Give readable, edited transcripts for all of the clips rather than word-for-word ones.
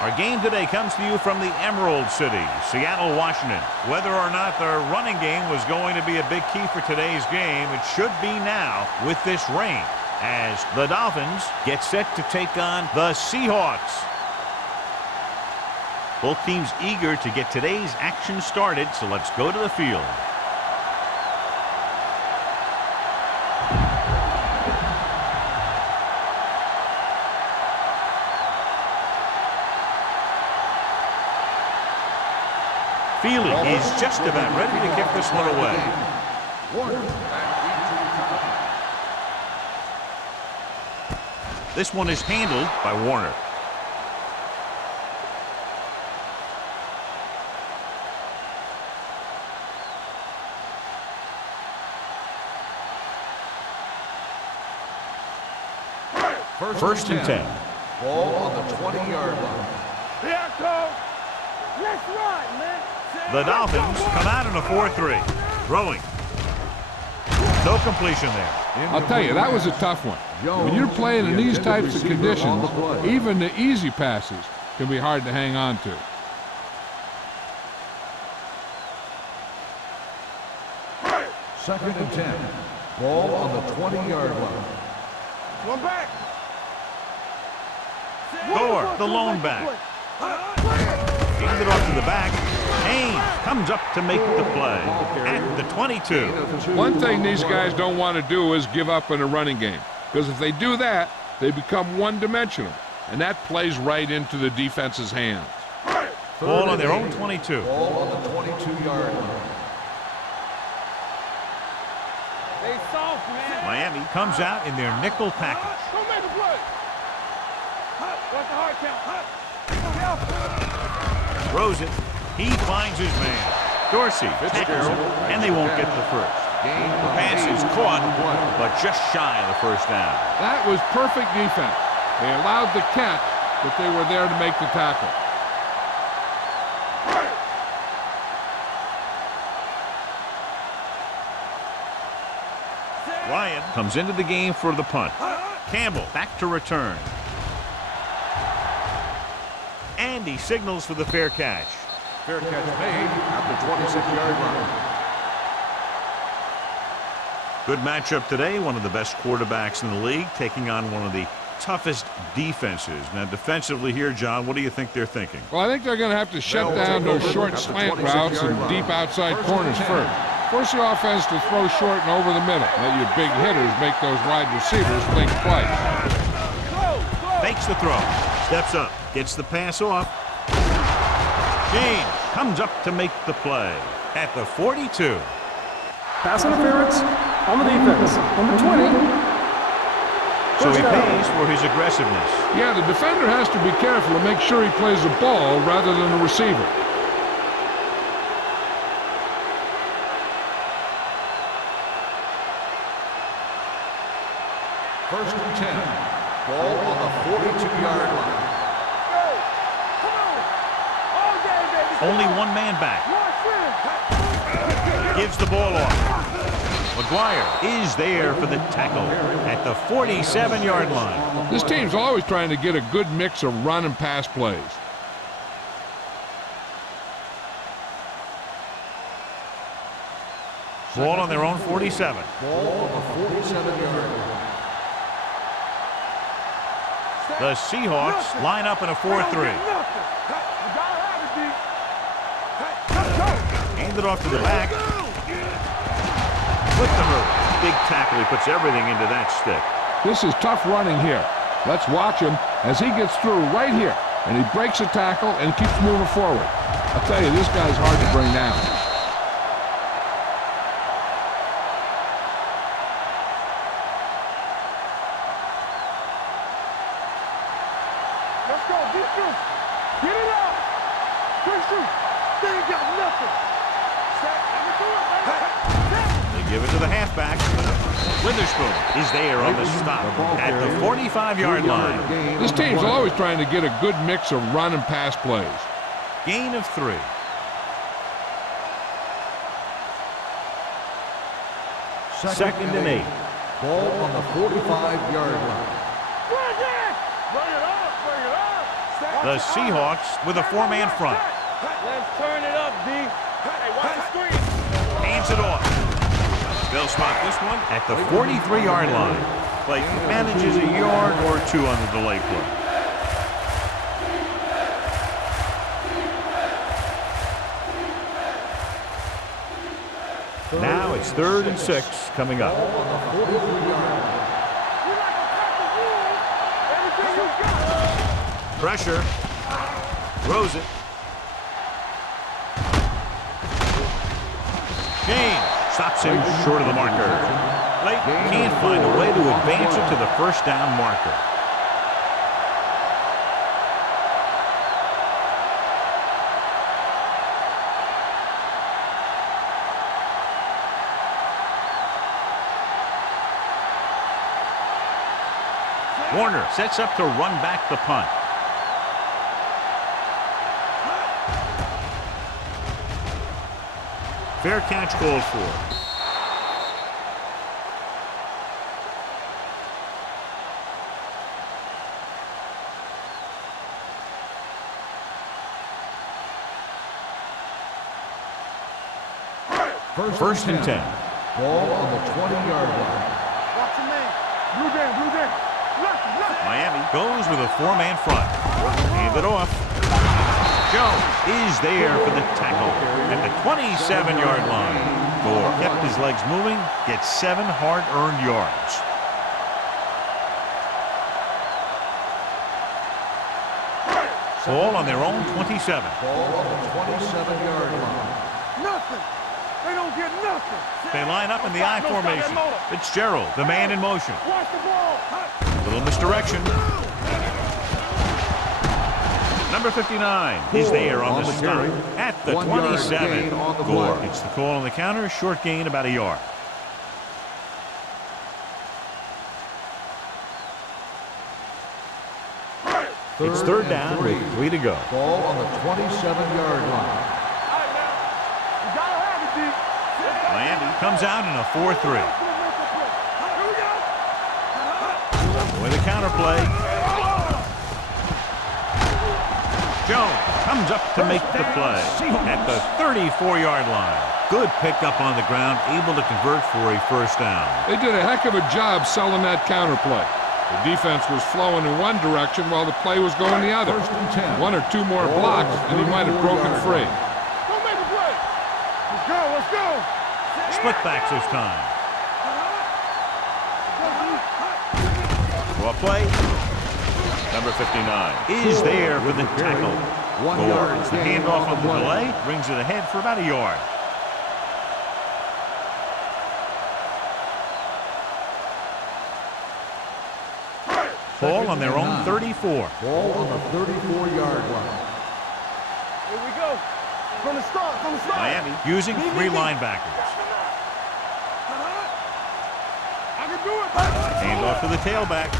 Our game today comes to you from the Emerald City, Seattle, Washington. Whether or not the running game was going to be a big key for today's game, it should be now with this rain, as the Dolphins get set to take on the Seahawks. Both teams eager to get today's action started, so let's go to the field. Feely is just about ready to kick this one away. This one is handled by Warner. First and 10. Ball on the 20-yard line. Here, coach. Let's run, man. The Dolphins come out in a 4-3. Throwing. No completion there. I'll tell you, that was a tough one. When you're playing in these types of conditions, even the easy passes can be hard to hang on to. Second and 10. Ball on the 20-yard line. One back. Gore, the lone back. Hand it off to the back. Haynes comes up to make the play at the 22. One thing these guys don't want to do is give up in a running game, because if they do that, they become one-dimensional, and that plays right into the defense's hands. Ball on their own 22. Ball on the 22-yard line. They soft, man. Miami comes out in their nickel package. Go make a play. What's the hard count? Throws it. He finds his man. Dorsey tackles him, and they won't get the first. The pass is caught, but just shy of the first down. That was perfect defense. They allowed the catch, but they were there to make the tackle. Ryan comes into the game for the punt. Campbell back to return. And he signals for the fair catch. Fair catch made at the 26-yard line. Good matchup today. One of the best quarterbacks in the league taking on one of the toughest defenses. Now defensively here, John, what do you think they're thinking? Well, I think they're going to have to shut down those short slant routes and deep outside corners first. Force the offense to throw short and over the middle. Let your big hitters make those wide receivers think twice. Fakes the throw. Steps up. Gets the pass off. James comes up to make the play at the 42. Pass interference on the defense. Number 20. So he pays for his aggressiveness. Yeah, the defender has to be careful to make sure he plays the ball rather than the receiver. First and 10. Ball on the 42-yard line. Only one man back. Gives the ball off. McGuire is there for the tackle at the 47-yard line. This team's always trying to get a good mix of run and pass plays. Ball on their own 47. Ball on the 47-yard line. The Seahawks line up in a 4-3. Hand it off to the back. With the move. Big tackle. He puts everything into that stick. This is tough running here. Let's watch him as he gets through right here. And he breaks a tackle and keeps moving forward. I'll tell you, this guy's hard to bring down. Let's go. Get through. Get it out. Push through. They ain't got nothing. They give it to the halfback. Witherspoon is there on the stop at the 45-yard line. This team's always trying to get a good mix of run and pass plays. Gain of 3. Second and 8. Ball on the 45-yard line. Bring it up. Bring it up. The Seahawks with a four-man front. Let's turn it up, D. Hey, watch the screen. Hands it off. They'll spot this one at the 43-yard line. Play manages a yard or two on the delay play. Now it's 3rd and 6 coming up. Pressure. Throws it. James stops him short of the marker. Lake can't find a way to advance it to the first down marker. Warner sets up to run back the punt. Fair catch called for. First and 10. Ball on the 20-yard line. Watch your man. Blue down, blue down. Left. Miami goes with a four-man front. Hand it off. Jones is there for the tackle at the 27-yard line. Gore kept his legs moving, gets 7 hard-earned yards. Ball on their own 27. Ball on the 27-yard line. Nothing. They don't get nothing. They line up in the I formation. Fitzgerald, the man in motion. Watch the ball. Little misdirection. Number 59 is there on the stop at the 27. Gore gets the call on the counter. Short gain, about a yard. It's 3rd down with 3 to go. Ball on the 27-yard line. You gotta have it, D. Miami comes out in a 4-3. With a counter play. Jones comes up to make the play at the 34-yard line. Good pickup on the ground, able to convert for a first down. They did a heck of a job selling that counter play. The defense was flowing in one direction while the play was going the other. 1 or 2 more blocks, and he might have broken free. Don't make a play. Let's go. Split backs this time. For a play. Number 59 is there for the tackle. Gore gets the handoff on the delay, brings it ahead for about a yard. Ball on their own 34. Ball on the 34-yard line. Here we go. From the start. Miami using 3 linebackers. I can do it. Handoff to the tailback.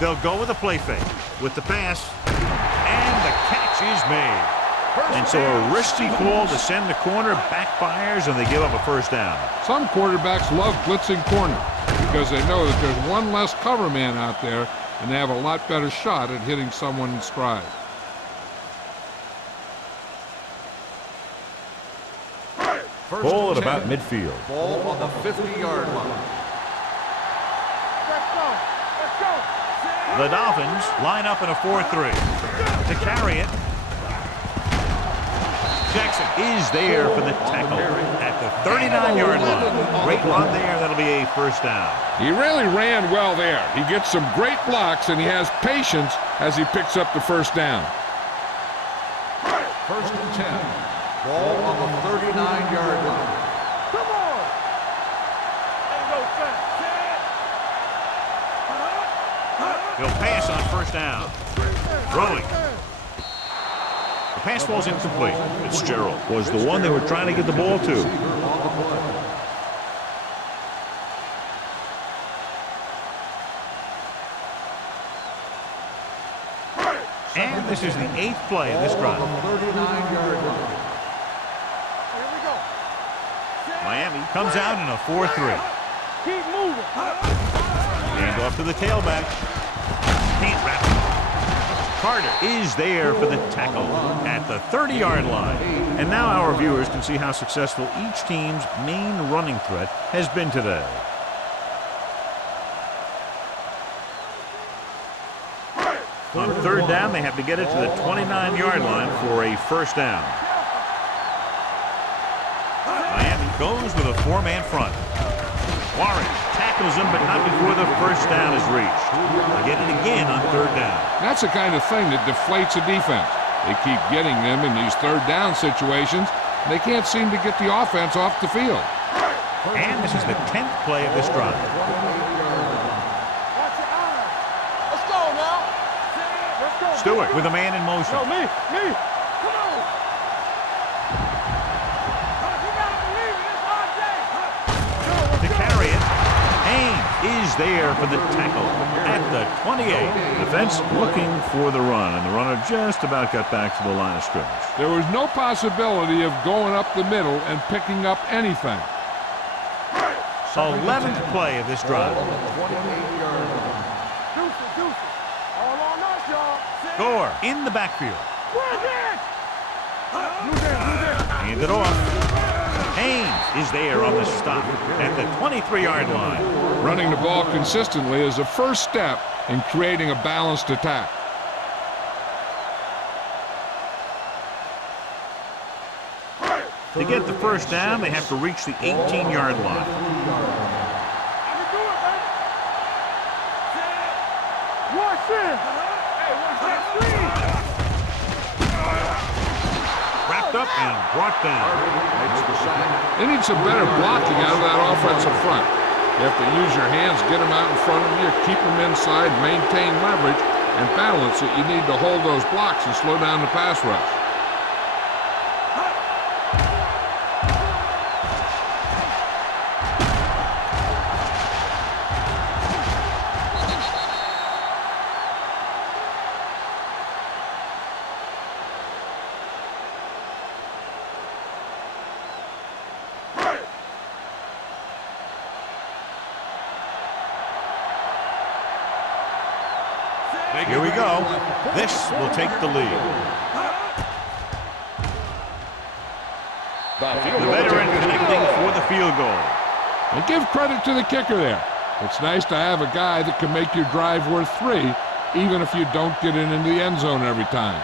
They'll go with a play fake. With the pass. And the catch is made. And so a risky call to send the corner backfires, and they give up a first down. Some quarterbacks love blitzing corner because they know that there's one less cover man out there, and they have a lot better shot at hitting someone in stride. Ball at about midfield. Ball on the 50-yard line. Let's go. The Dolphins line up in a 4-3. To carry it. Jackson is there for the tackle at the 39-yard line. Great run there. That'll be a first down. He really ran well there. He gets some great blocks, and he has patience as he picks up the first down. 1st and 10. Ball on the 39-yard line. Come on. Ain't no sense. He'll pass on first down. Throwing. The pass falls incomplete. Fitzgerald was the one they were trying to get the ball to. And this is the 8th play of this drive. 39-yard line. Here we go. Miami comes out in a 4-3. Keep moving. Hand off to the tailback. Can't wrap it. Carter is there for the tackle at the 30-yard line. And now our viewers can see how successful each team's main running threat has been today. On third down, they have to get it to the 29-yard line for a first down. Miami goes with a four-man front. Warren tackles him, but not before the first down is reached. They get it again on third down. That's the kind of thing that deflates a defense. They keep getting them in these third down situations. They can't seem to get the offense off the field. And this is the 10th play of this drive. Stewart with a man in motion. No, me. Come on. To carry it, Haynes is there for the tackle at the 28. Defense looking for the run, and the runner just about got back to the line of scrimmage. There was no possibility of going up the middle and picking up anything. 11th play of this drive. Gore in the backfield. Hand it off. Haynes is there on the stop at the 23-yard line. Running the ball consistently is the first step in creating a balanced attack. To get the first down, they have to reach the 18-yard line. Watch this. Wrapped up and brought down. They need some better blocking out of that offensive front. You have to use your hands, get them out in front of you, keep them inside, maintain leverage, and balance it. You need to hold those blocks and slow down the pass rush. Here we go. This will take the lead. The veteran connecting for the field goal. And give credit to the kicker there. It's nice to have a guy that can make your drive worth 3, even if you don't get it into the end zone every time.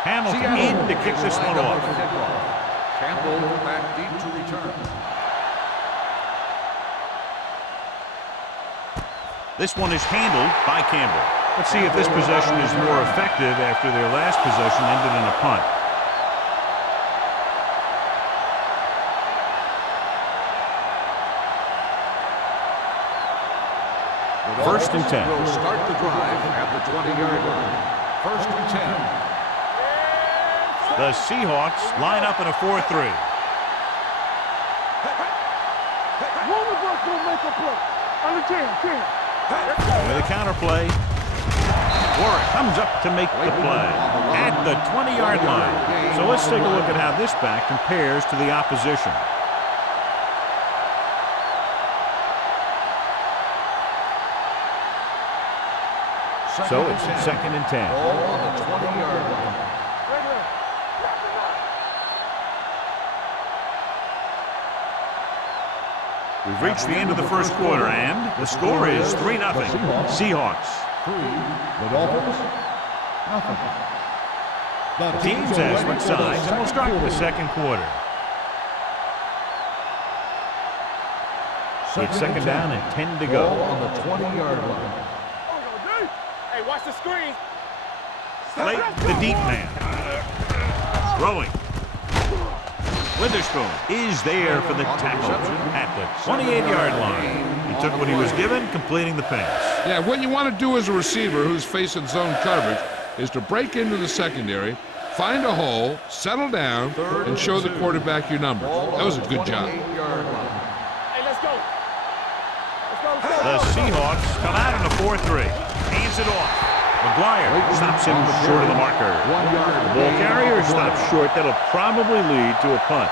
Hamilton in to kick this one off. Campbell back deep to return. This one is handled by Campbell. Let's see if this possession is more effective after their last possession ended in a punt. First and 10. Will start the drive at the 20-yard line. First and 10. The Seahawks line up in a 4-3. One of us will make a play. On the 10. With a counter play. Warren comes up to make the play at the 20-yard line. So let's take a look at how this back compares to the opposition. So it's second and 10. Ball on the 20-yard line. We've reached the end of the first quarter, and the score is 3-0. Seahawks. 3. The Dolphins. Nothing. The teams have switched sides, and we'll start with the second quarter. It's second down and 10 to go. Ball on the 20-yard line. Hey, watch the screen. Late, the deep man. Throwing. Witherspoon is there for the tackle at the 28-yard line. He took what he was given, completing the pass. Yeah, what you want to do as a receiver who's facing zone coverage is to break into the secondary, find a hole, settle down, and show the quarterback your number. That was a good job. Hey, let's go. The Seahawks come out in a 4-3. Hands it off. McGuire stops him short of the marker. 1 yard. The ball carrier stops short. That'll probably lead to a punt.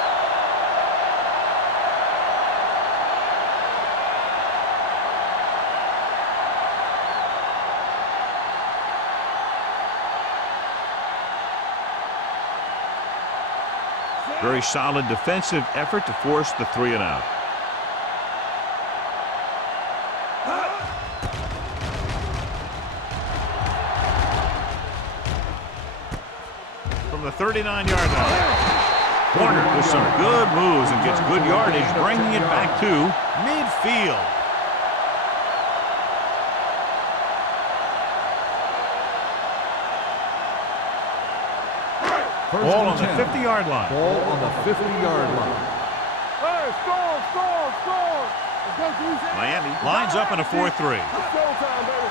Very solid defensive effort to force the 3 and out. From the 39-yard line. Corner with some good moves and gets good yardage, bringing it back to midfield. Ball on the 50-yard line. Ball on the 50-yard line. Hey, score, score, score. Let's go, Goose. Miami lines up in a 4-3. It's showtime, baby.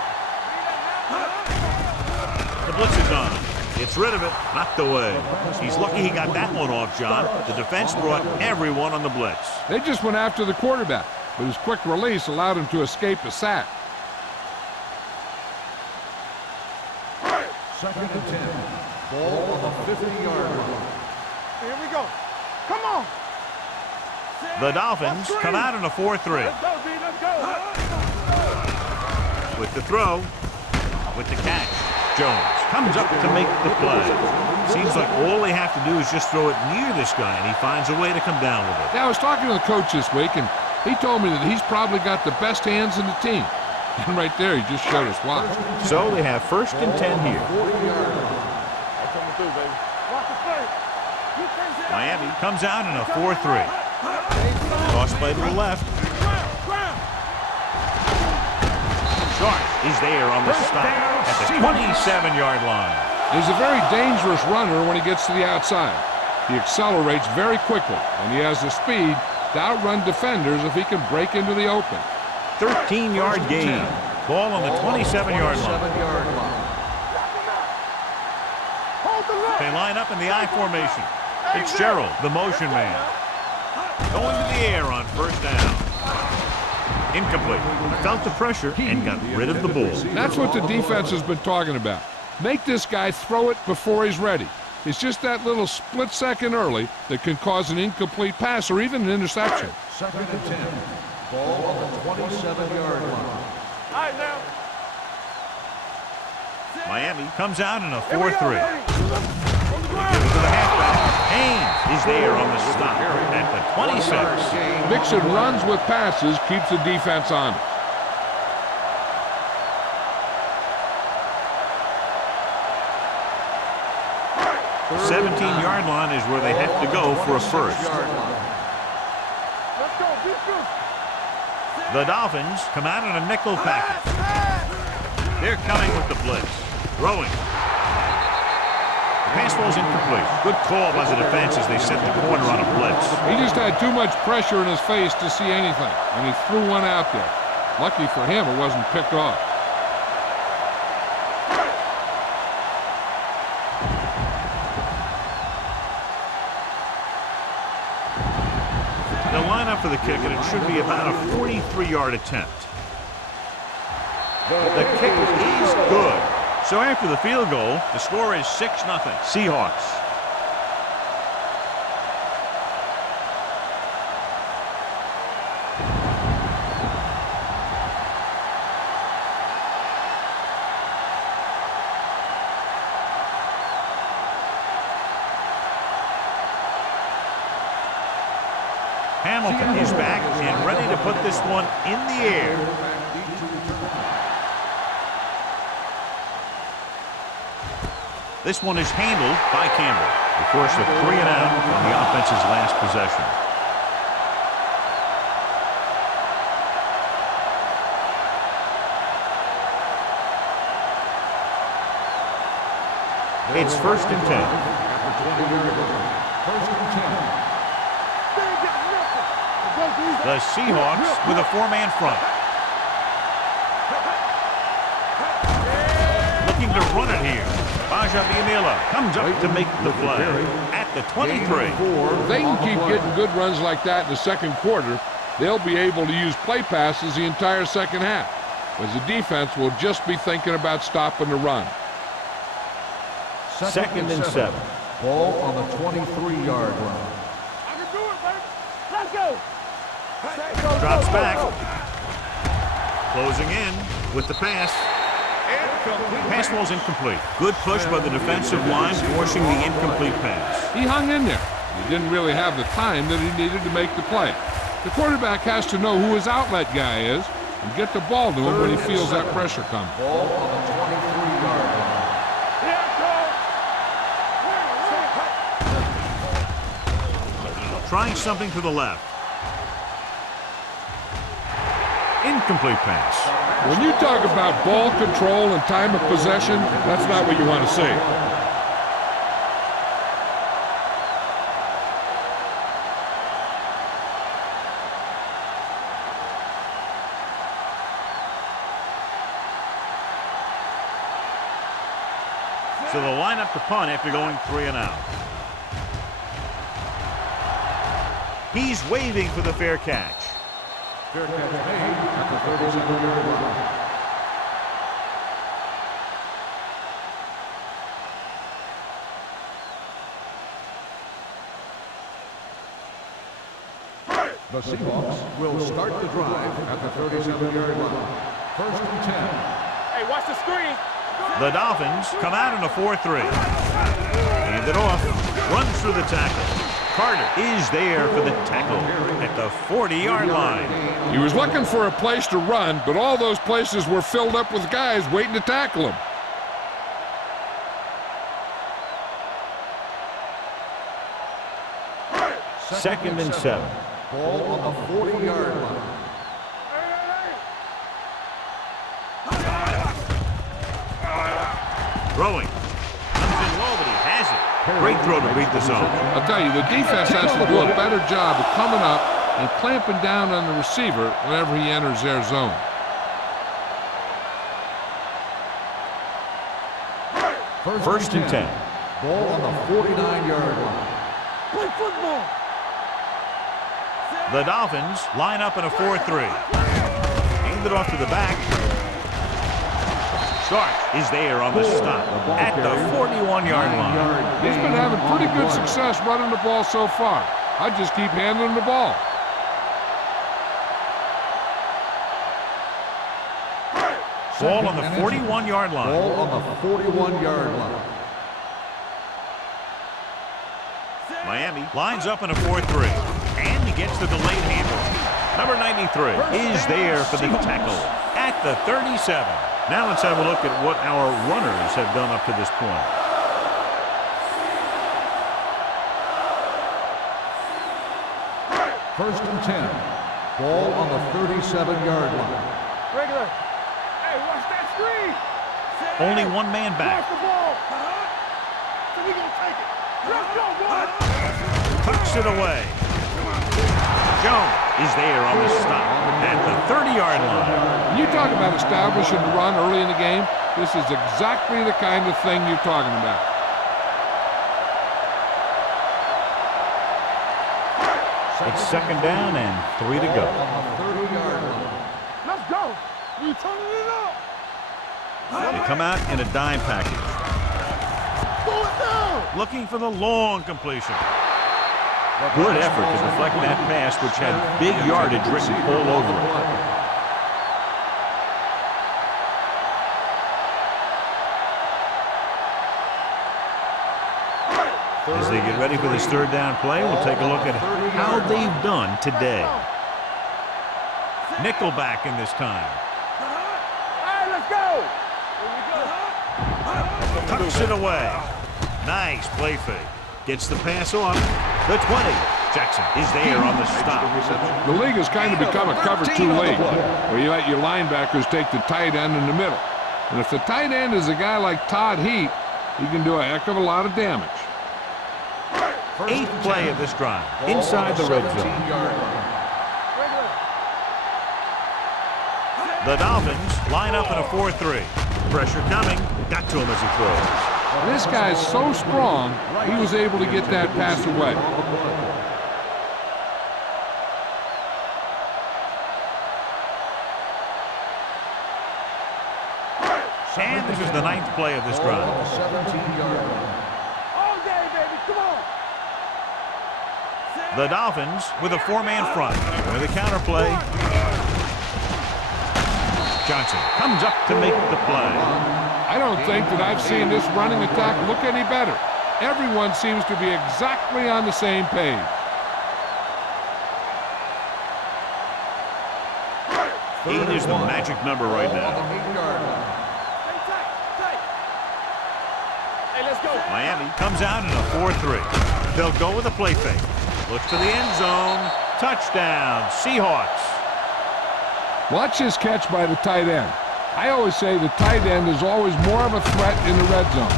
The blitz is on. Gets rid of it. Knocked away. He's lucky he got that one off, John. The defense brought everyone on the blitz. They just went after the quarterback, but his quick release allowed him to escape the sack. 2nd and 10. Ball on the 50-yard line. Here we go. Come on. The Dolphins come out in a 4-3. Let's go, D. Let's go. With the throw. With the catch. Jones comes up to make the play. Seems like all they have to do is just throw it near this guy, and he finds a way to come down with it. Yeah, I was talking to the coach this week, and he told me that he's probably got the best hands in the team. And right there, he just showed us why. So they have 1st and 10 here. Miami comes out in a 4-3. Toss play to the left. Sharp is there on the stop at the 27-yard line. He's a very dangerous runner when he gets to the outside. He accelerates very quickly, and he has the speed to outrun defenders if he can break into the open. 13-yard gain. Ball on the 27-yard line. They line up in the I formation. Fitzgerald, the motion man. Going to the air on 1st down. Incomplete. Felt the pressure and got rid of the ball. That's what the defense has been talking about. Make this guy throw it before he's ready. It's just that little split second early that can cause an incomplete pass or even an interception. 2nd and 10. Ball on the 27-yard line. All right, now. Miami comes out in a 4-3. To the halfback. Haynes is there on the stop at the 26. Mixon runs with passes, keeps the defense on it. The 17-yard line is where they have to go for a 1st. Let's go, defense. The Dolphins come out in a nickel package. They're coming with the blitz. Throwing. The pass ball's incomplete. Good call by the defense as they set the corner on a blitz. He just had too much pressure in his face to see anything, and he threw one out there. Lucky for him, it wasn't picked off. They'll line up for the kick, and it should be about a 43-yard attempt. The kick is good. So after the field goal, the score is 6-0. Seahawks. Hamilton is back and ready to put this one in the air. This one is handled by Campbell. They force a 3 and out on the offense's last possession. It's 1st and 10. 1st and 10. The Seahawks with a 4-man front. Looking to run it here. Baja comes up to make the play at the 23. If they can keep getting good runs like that in the second quarter, they'll be able to use play passes the entire second half. as the defense will just be thinking about stopping the run. Second and 7. Ball on the 23-yard line. I can do it, baby. Let's go. Drops back. Closing in with the pass. Pass ball's incomplete. Good push by the defensive line, forcing the incomplete pass. He hung in there. He didn't really have the time that he needed to make the play. The quarterback has to know who his outlet guy is and get the ball to him when he feels that pressure coming. Ball on the 23-yard line. Trying something to the left. Incomplete pass. When you talk about ball control and time of possession, that's not what you want to see. So they'll line up to punt after going 3 and out. He's waving for the fair catch. Fair catch made at the 37-yard line. The Seahawks will start the drive at the 37-yard line. First and 10. Hey, watch the screen. The Dolphins come out in a 4-3. Hand it off. Runs through the tackle. Carter is there for the tackle at the 40-yard line. He was looking for a place to run, but all those places were filled up with guys waiting to tackle him. Second and 7. Ball on the 40-yard line. Throwing. Comes in low, but he has it. Great throw to beat the zone. I'll tell you, the defense has to do a better job of coming up and clamping down on the receiver whenever he enters their zone. First and 10. Ball on the 49-yard line. Play football. The Dolphins line up in a 4-3. Hand it off to the back. Stark is there on the stop at the 41-yard line. He's been having pretty good success running the ball so far. I just keep handing him the ball. Ball on the 41-yard line. Ball on the 41-yard line. Miami lines up in a 4-3. And he gets the delayed handle. Number 93 is there for the tackle at the 37. Now let's have a look at what our runners have done up to this point. First and 10. Ball on the 37-yard line. Regular. Hey, watch that screen. Only one man back. Pass the ball. So we gonna take it. Let's go, boy. Tucks it away. Jones is there on the stop at the 30-yard line. When you talk about establishing the run early in the game, this is exactly the kind of thing you're talking about. It's second down and 3 to go. On the 30-yard line. Let's go. We turning it up. They come out in a dime package. Pull it down. Looking for the long completion. Good effort to deflect that pass, which had big yardage written all over it. As they get ready for this third down play, we'll take a look at how they've done today. Nickelback in this time. All right, let's go. Here we go. Tucks it away. Nice play fake. Gets the pass off. The 20. Jackson is there on the stop. The league has kind of become a cover 2 league, where you let your linebackers take the tight end in the middle. And if the tight end is a guy like Todd Heap, he can do a heck of a lot of damage. 8th play of this drive. Inside the red zone. The Dolphins line up in a 4-3. Pressure coming. Got to him as he throws. This guy's so strong, he was able to get that pass away. And this is the 9th play of this drive. 17-yard line. All day, baby. Come on. The Dolphins with a 4-man front. With a counter play. Johnson comes up to make the play. I don't think that I've seen this running attack look any better. Everyone seems to be exactly on the same page. Eight is the magic number right now. Hey, let's go. Miami comes out in a 4-3. They'll go with a play fake. Looks to the end zone. Touchdown, Seahawks. Watch his catch by the tight end. I always say the tight end is always more of a threat in the red zone.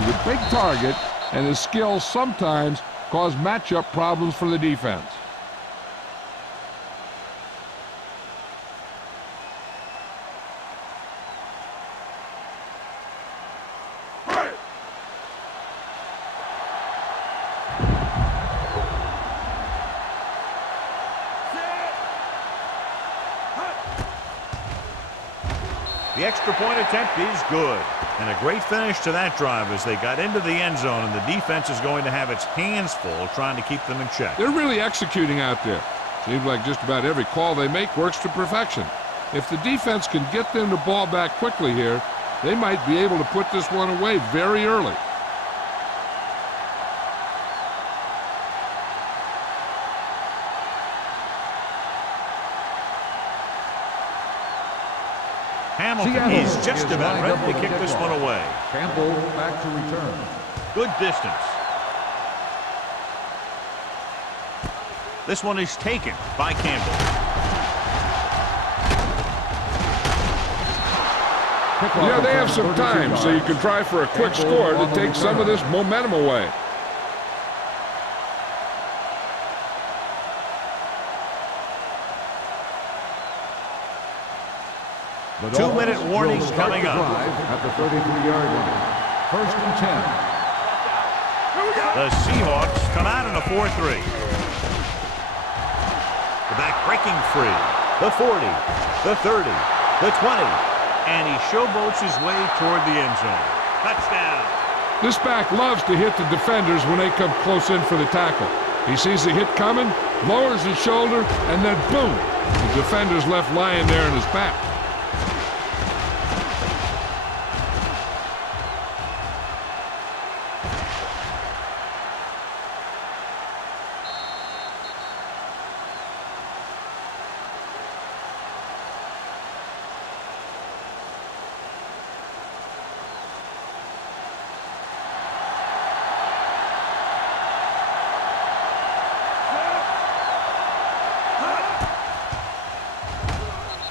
He's a big target, and his skills sometimes cause matchup problems for the defense. The extra point attempt is good. And a great finish to that drive as they got into the end zone, and the defense is going to have its hands full trying to keep them in check. They're really executing out there. Seems like just about every call they make works to perfection. If the defense can get them the ball back quickly here, they might be able to put this one away very early. Hamilton is just about ready to kick this one away. Campbell back to return. Good distance. This one is taken by Campbell. Yeah, they have some time, so you can try for a quick score to take some of this momentum away. The 2-minute warning will start coming the up. drive at the 33-yard line. 1st and 10. The Seahawks come out in a 4-3. The back breaking free. The 40, the 30, the 20, and he showboats his way toward the end zone. Touchdown. This back loves to hit the defenders when they come close in for the tackle. He sees the hit coming, lowers his shoulder, and then boom, the defender's left lying there in his back.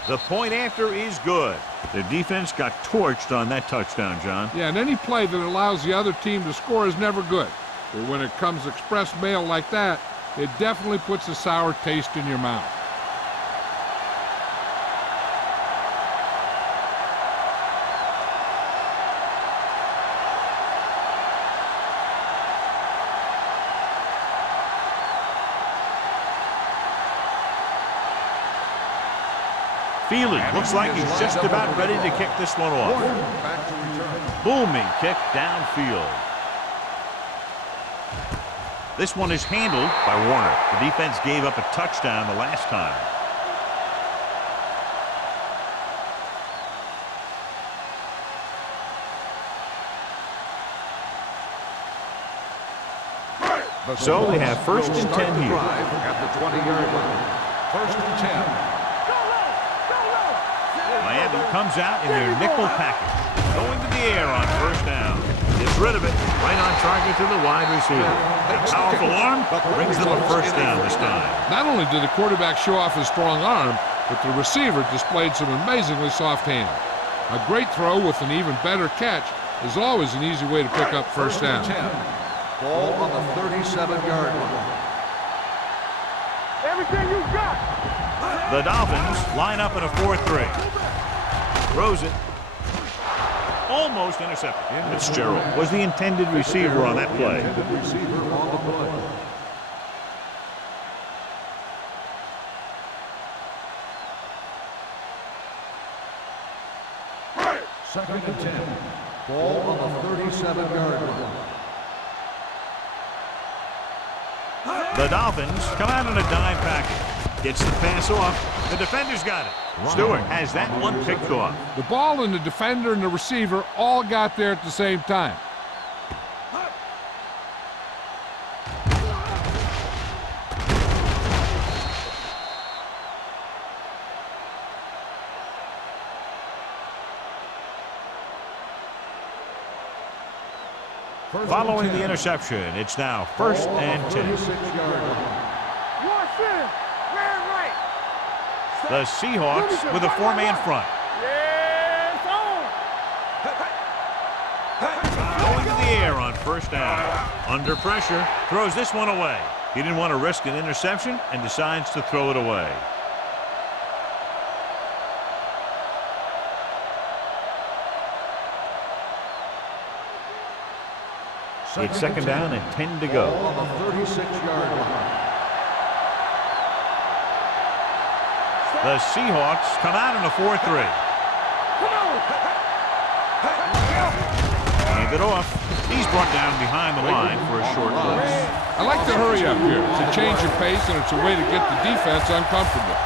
The point after is good. The defense got torched on that touchdown, John. Yeah, and any play that allows the other team to score is never good. But when it comes express mail like that, it definitely puts a sour taste in your mouth. Feely looks like he's just about ready to kick this one off. Back to return. Booming kick downfield. This one is handled by Warner. The defense gave up a touchdown the last time. So they have 1st and 10 here. At the 20-yard line. 1st and 10. Miami comes out in their nickel package. Going to the air on 1st down. Gets rid of it. Right on target to the wide receiver. A powerful arm brings them a 1st down this time. Not only did the quarterback show off his strong arm, but the receiver displayed some amazingly soft hands. A great throw with an even better catch is always an easy way to pick up 1st down. Ball on the 37-yard line. Everything you got. The Dolphins line up in a 4-3. Throws it. Almost intercepted. Fitzgerald was the intended receiver on that play. Receiver on the play. Second and 10. Ball on the 37-yard line. The Dolphins come out in a dime package. Gets the pass off. The defender's got it. Stewart has that one picked off. The ball and the defender and the receiver all got there at the same time. Following the interception, it's now first and 10. The Seahawks with a four-man front. Going to the air on first down. Under pressure, throws this one away. He didn't want to risk an interception and decides to throw it away. It's second down and 10 to go. On the 36-yard line. The Seahawks come out in a 4-3. Hand it off. He's brought down behind the line for a short loss. I like the hurry up here. It's a change of pace, and it's a way to get the defense uncomfortable.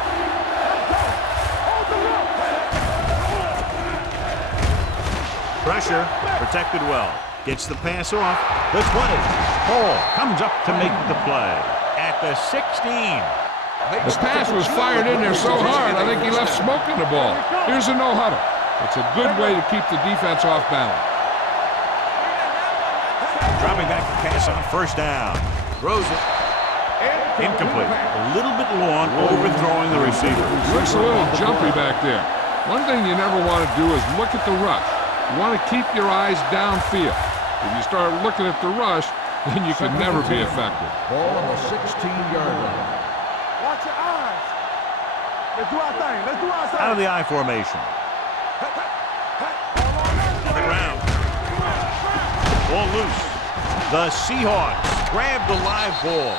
Pressure, protected well. Gets the pass off. The 20. Hall comes up to make the play. At the 16. His pass was fired in there so hard, I think he left smoke in the ball. Here's a no-huddle. It's a good way to keep the defense off balance. Dropping back to pass on first down. Throws it. Incomplete. A little bit long, overthrowing the receiver. Looks a little jumpy back there. One thing you never want to do is look at the rush. You want to keep your eyes downfield. If you start looking at the rush, then you can never be effective. Ball on the 16-yard line. Watch your eyes. Let's do our thing. Let's do our thing. Out of the I formation. On the ground. Ball loose. The Seahawks grab the live ball.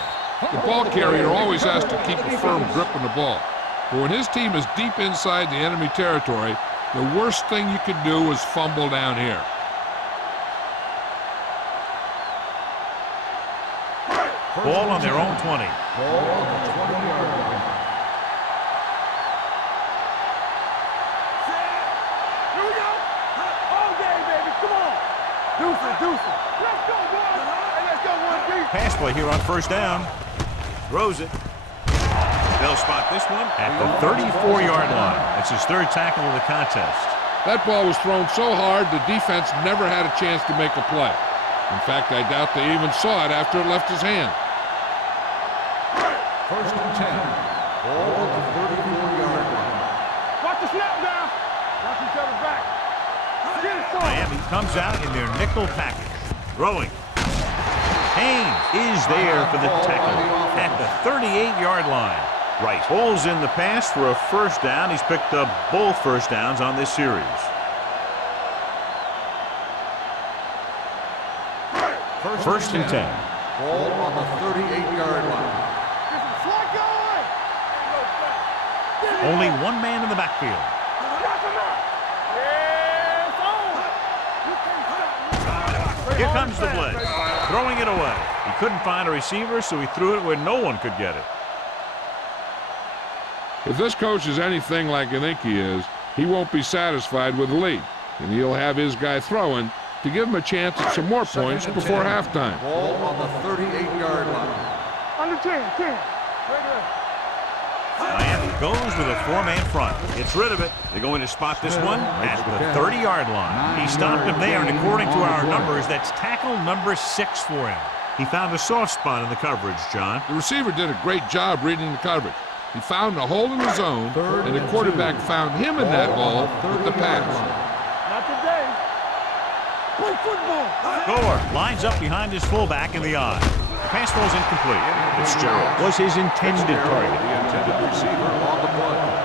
The ball carrier always has to keep a firm grip on the ball. But when his team is deep inside the enemy territory, the worst thing you can do is fumble down here. Ball on their own 20. Ball on the 20-yard line. Here we go. All game, baby. Come on. Deuce it. Let's go, boys. Hey, let's go, 1-3. Pass play here on first down. Throws it. They'll spot this one at the 34-yard line. It's his third tackle of the contest. That ball was thrown so hard, the defense never had a chance to make a play. In fact, I doubt they even saw it after it left his hand. First and 10. Ball on the 34-yard line. Watch the snap down. Watch each other back. Get it, son. Miami comes out in their nickel package. Throwing. Haynes is there for the tackle at the 38-yard line. Right. Pulls in the pass for a first down. He's picked up both first downs on this series. First and 10. Ball on the 38-yard line. Only one man in the backfield. Here comes the blitz. Throwing it away. He couldn't find a receiver, so he threw it where no one could get it. If this coach is anything like I think he is, he won't be satisfied with the lead, and he'll have his guy throwing to give him a chance at some more points before halftime. Ball on the 38-yard line. Under 10. Miami goes with a four-man front. Gets rid of it. They're going to spot this one at the 30-yard line. He stopped him there, and according to our numbers, that's tackle number 6 for him. He found a soft spot in the coverage, John. The receiver did a great job reading the coverage. He found a hole in the zone, and the quarterback found him in that hole with the pass. Not today. Play football. Gore lines up behind his fullback in the eye. The pass falls incomplete. Fitzgerald was his intended target. The intended receiver on the play.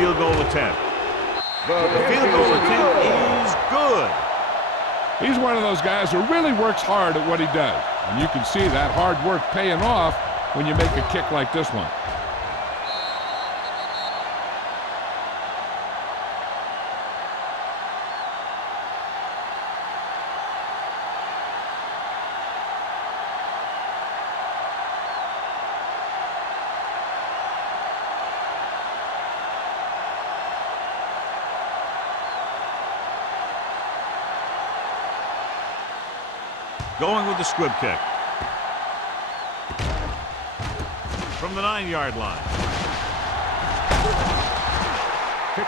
field goal attempt. The field goal attempt is good. He's one of those guys who really works hard at what he does. And you can see that hard work paying off when you make a kick like this one. Going with the squib kick. From the 9-yard line.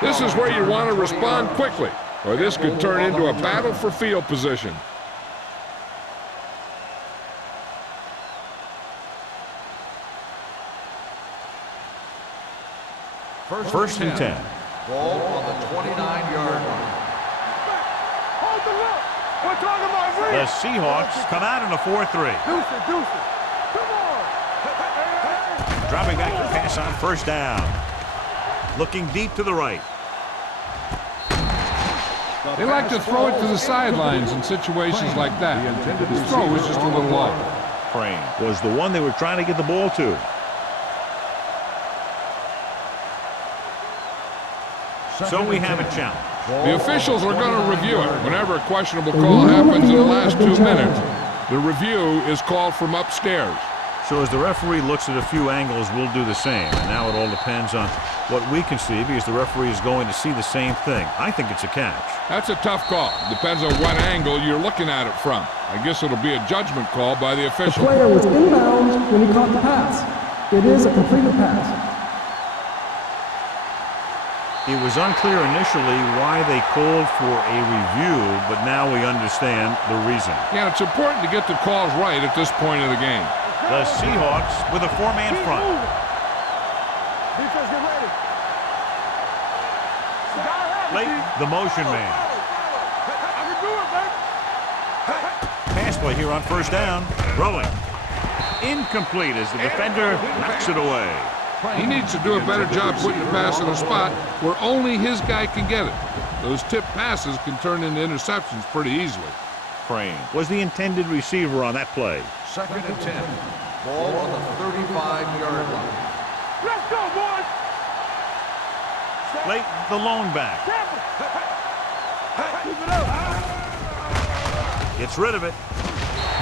This is where you want to respond quickly, or this could turn into a battle for field position. First and 10. Ball on the 29-yard line. Hold the look. We're talking about real. The Seahawks come out in a 4-3. Deuce it, deuce it. Come on. Dropping back to pass on first down. Looking deep to the right. They like to throw it to the sidelines in situations like that. His throw was just a little off. Crane was the one they were trying to get the ball to. So we have a challenge. The officials are going to review it. Whenever a questionable call happens in the last 2 minutes, the review is called from upstairs. So as the referee looks at a few angles, we'll do the same. And now it all depends on what we can see, because the referee is going to see the same thing. I think it's a catch. That's a tough call. Depends on what angle you're looking at it from. I guess it'll be a judgment call by the The official. player was inbounds when he caught the pass. It is a completed pass. It was unclear initially why they called for a review, but now we understand the reason. Yeah, it's important to get the calls right at this point of the game. The Seahawks with a 4-man Keep front. moving. Defense, get ready. You gotta have it, Late, D. the motion man. I can do it, baby. Pass play here on first down. Throwing. Incomplete as the defender knocks it away. He needs to do a better job putting the pass in a spot where only his guy can get it. Those tip passes can turn into interceptions pretty easily. Crane was the intended receiver on that play. Second and 10. Ball on the 35-yard line. Let's go, boys. Late, the lone back. Keep it up. Gets rid of it.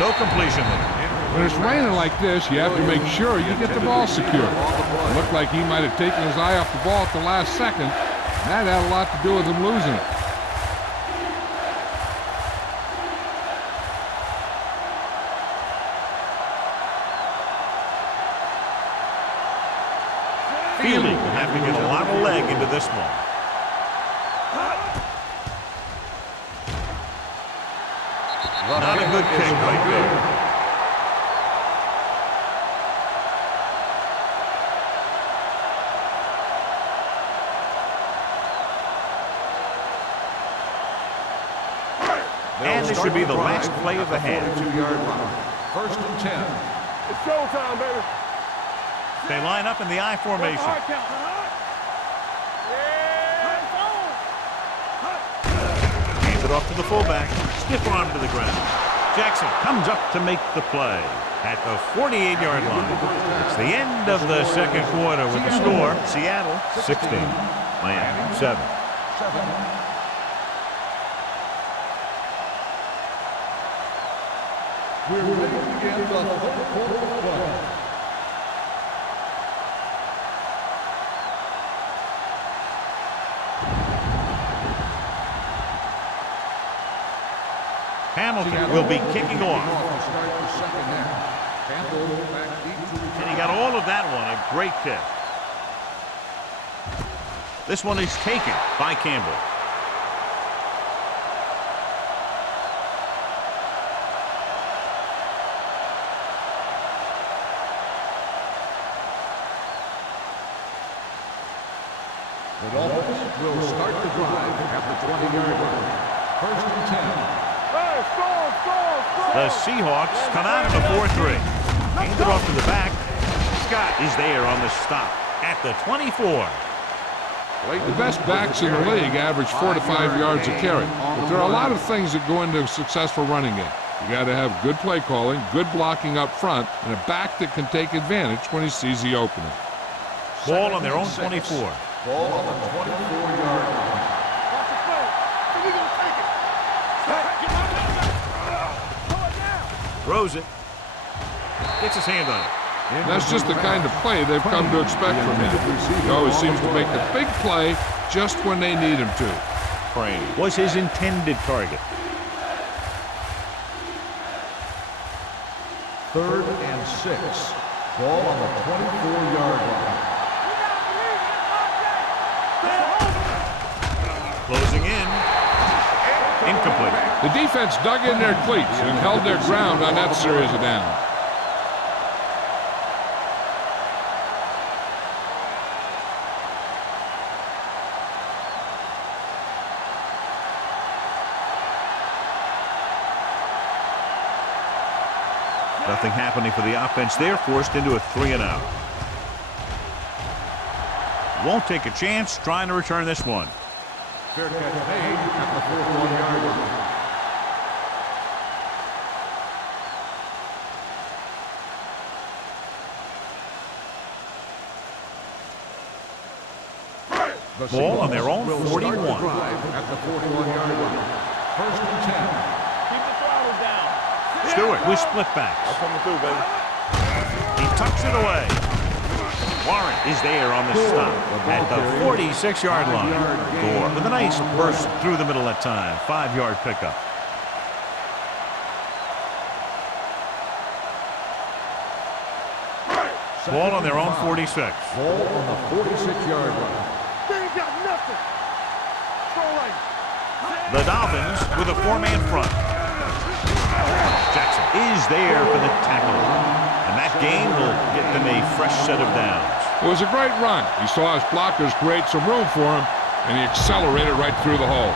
No completion there. When it's raining like this, you have to make sure you get the ball secure. It looked like he might have taken his eye off the ball at the last second. That had a lot to do with him losing it. Fielding will have to get a lot of leg into this one. Not a good kick right there. And this should be the last play of the half. 2-yard line. First and 10. It's showtime, baby. They line up in the I formation. Hard count. Hands it off to the fullback. Stiff arm to the ground. Jackson comes up to make the play at the 48-yard line. It's the end of the second quarter with the score. Seattle 16, Miami 7. We're ready to begin the third quarter of play. Hamilton will be kicking off. To start the second half. Campbell back deep to return. And he got all of that one. A great kick. This one is taken by Campbell. The Dolphins will start the drive at the 20-yard line. First and 10. Hey, score. The Seahawks come out in a 4-3. Hand it off to the back. Scott is there on the stop at the 24. The best backs in the league average 4 to 5 yards a carry. But there are a lot of things that go into a successful running game. You got to have good play calling, good blocking up front, and a back that can take advantage when he sees the opening. Ball on their own 24. Ball on the 24-yard line. Watch the play. We're going to take it. Throw it down. Throws it. Gets his hand on it. That's just the kind of play they've come to expect from him. He always seems to make the big play just when they need him to. Crane was his intended target. 3rd and 6. Ball on the 24-yard line. Closing in. Incomplete. The defense dug in their cleats and held their ground on that series of downs. Nothing happening for the offense. They're forced into a 3-and-out. Won't take a chance trying to return this one. Fair catch made at the 41-yard line. Ball on their own 41. At the 41-yard line. 1st and 10. Keep the throttle down. Stewart with split backs. Coming through, baby. He tucks it away. Warren is there on the stop at the 46-yard line. Gore with a nice burst through the middle that time. 5-yard pickup. Ball on their own 46. Ball on the 46-yard line. They ain't got nothing. Throw right. The Dolphins with a 4-man front. Jackson is there for the tackle. And that gain will get them a fresh set of downs. It was a great run. He saw his blockers create some room for him, and he accelerated right through the hole.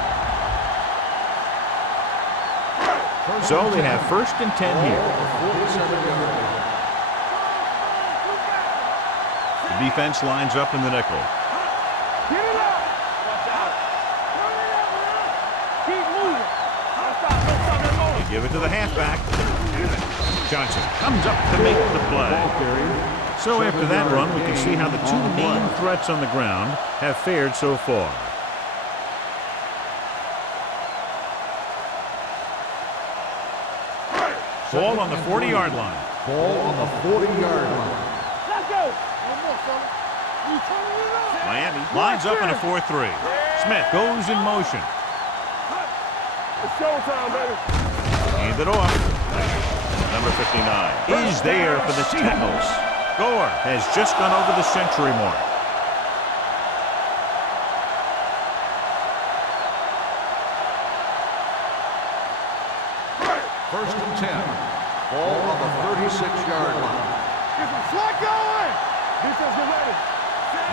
So they have 1st and 10 here. The defense lines up in the nickel. Get it up. Watch out. Turn it up, man. Keep moving. Don't stop. They give it to the halfback. Johnson comes up to make the play. So after that run, we can see how the two main threats on the ground have fared so far. Ball on the 40-yard line. Ball on the 40-yard line. Let's go. One more, fella. You turning it up. Miami lines up in a 4-3. Smith goes in motion. It's showtime, baby. Hand it off. Number 59 is there for the tackles. Gore has just gone over the century mark. First and 10. Ball on the 36-yard line. Get some slack going. Defense, get ready.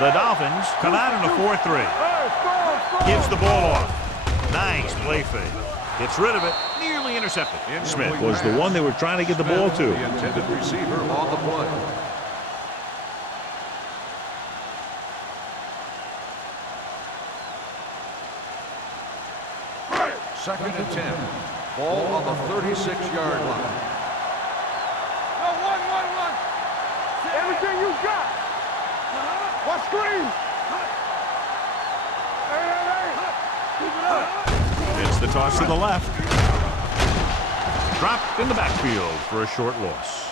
The Dolphins come out in a 4-3. Hey, score. Gives the ball off. Nice play fake. Gets rid of it. Nearly intercepted. Smith was the one they were trying to get the ball to. The intended receiver on the play. Second and 10. Ball on the 36-yard line. No, one. Everything you got. Watch screen. Hey. Keep it up. It's the toss to the left. Dropped in the backfield for a short loss.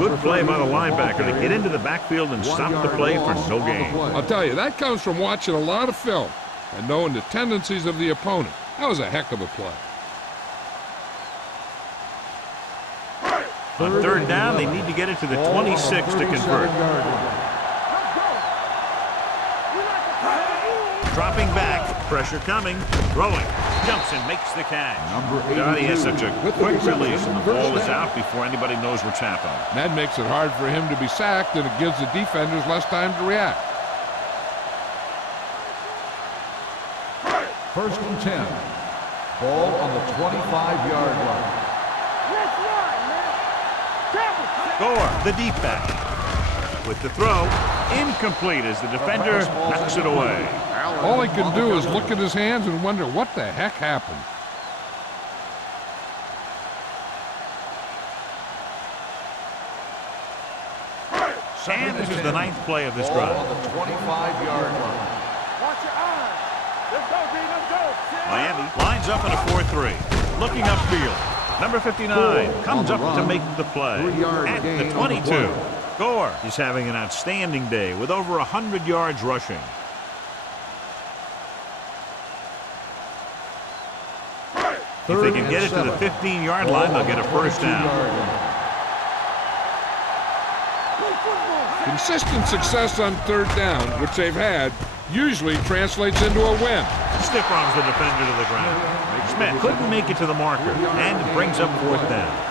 Good play by the linebacker to get into the backfield and stop the play for no gain. I'll tell you, that comes from watching a lot of film and knowing the tendencies of the opponent. That was a heck of a play. On third down, they need to get it to the 26 to convert. Dropping back, pressure coming, throwing, jumps and makes the catch. God, he has such a quick release, and the ball is out before anybody knows what's happening. That makes it hard for him to be sacked, and it gives the defenders less time to react. First and 10. Ball on the 25-yard line. Gore, the deep back. With the throw, Incomplete as the defender knocks it away. All he can do is look at his hands and wonder what the heck happened. And this is the 9th play of this drive. On the 25-yard line. Watch your eyes. Let's go, D. Let's go. Miami lines up in a 4-3. Looking upfield. Number 59 comes up to make the play. 3-yard At gain the on the 22. play. Gore is having an outstanding day with over 100 yards rushing. If they can get it to the 15-yard line, they'll get a first down. Consistent success on 3rd down, which they've had, usually translates into a win. Stiff arms the defender to the ground. Smith couldn't make it to the marker, and it brings up 4th down.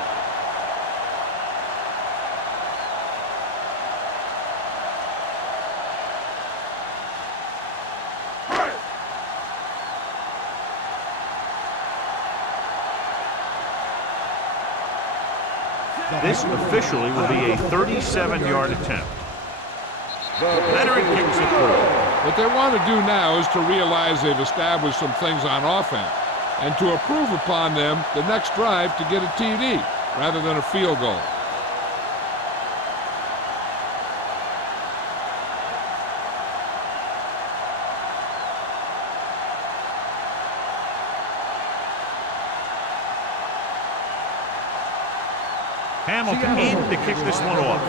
This officially will be a 37-yard attempt. Veteran kicks it through. What they want to do now is to realize they've established some things on offense and to improve upon them the next drive to get a TD rather than a field goal. Hamilton in to kick this one off.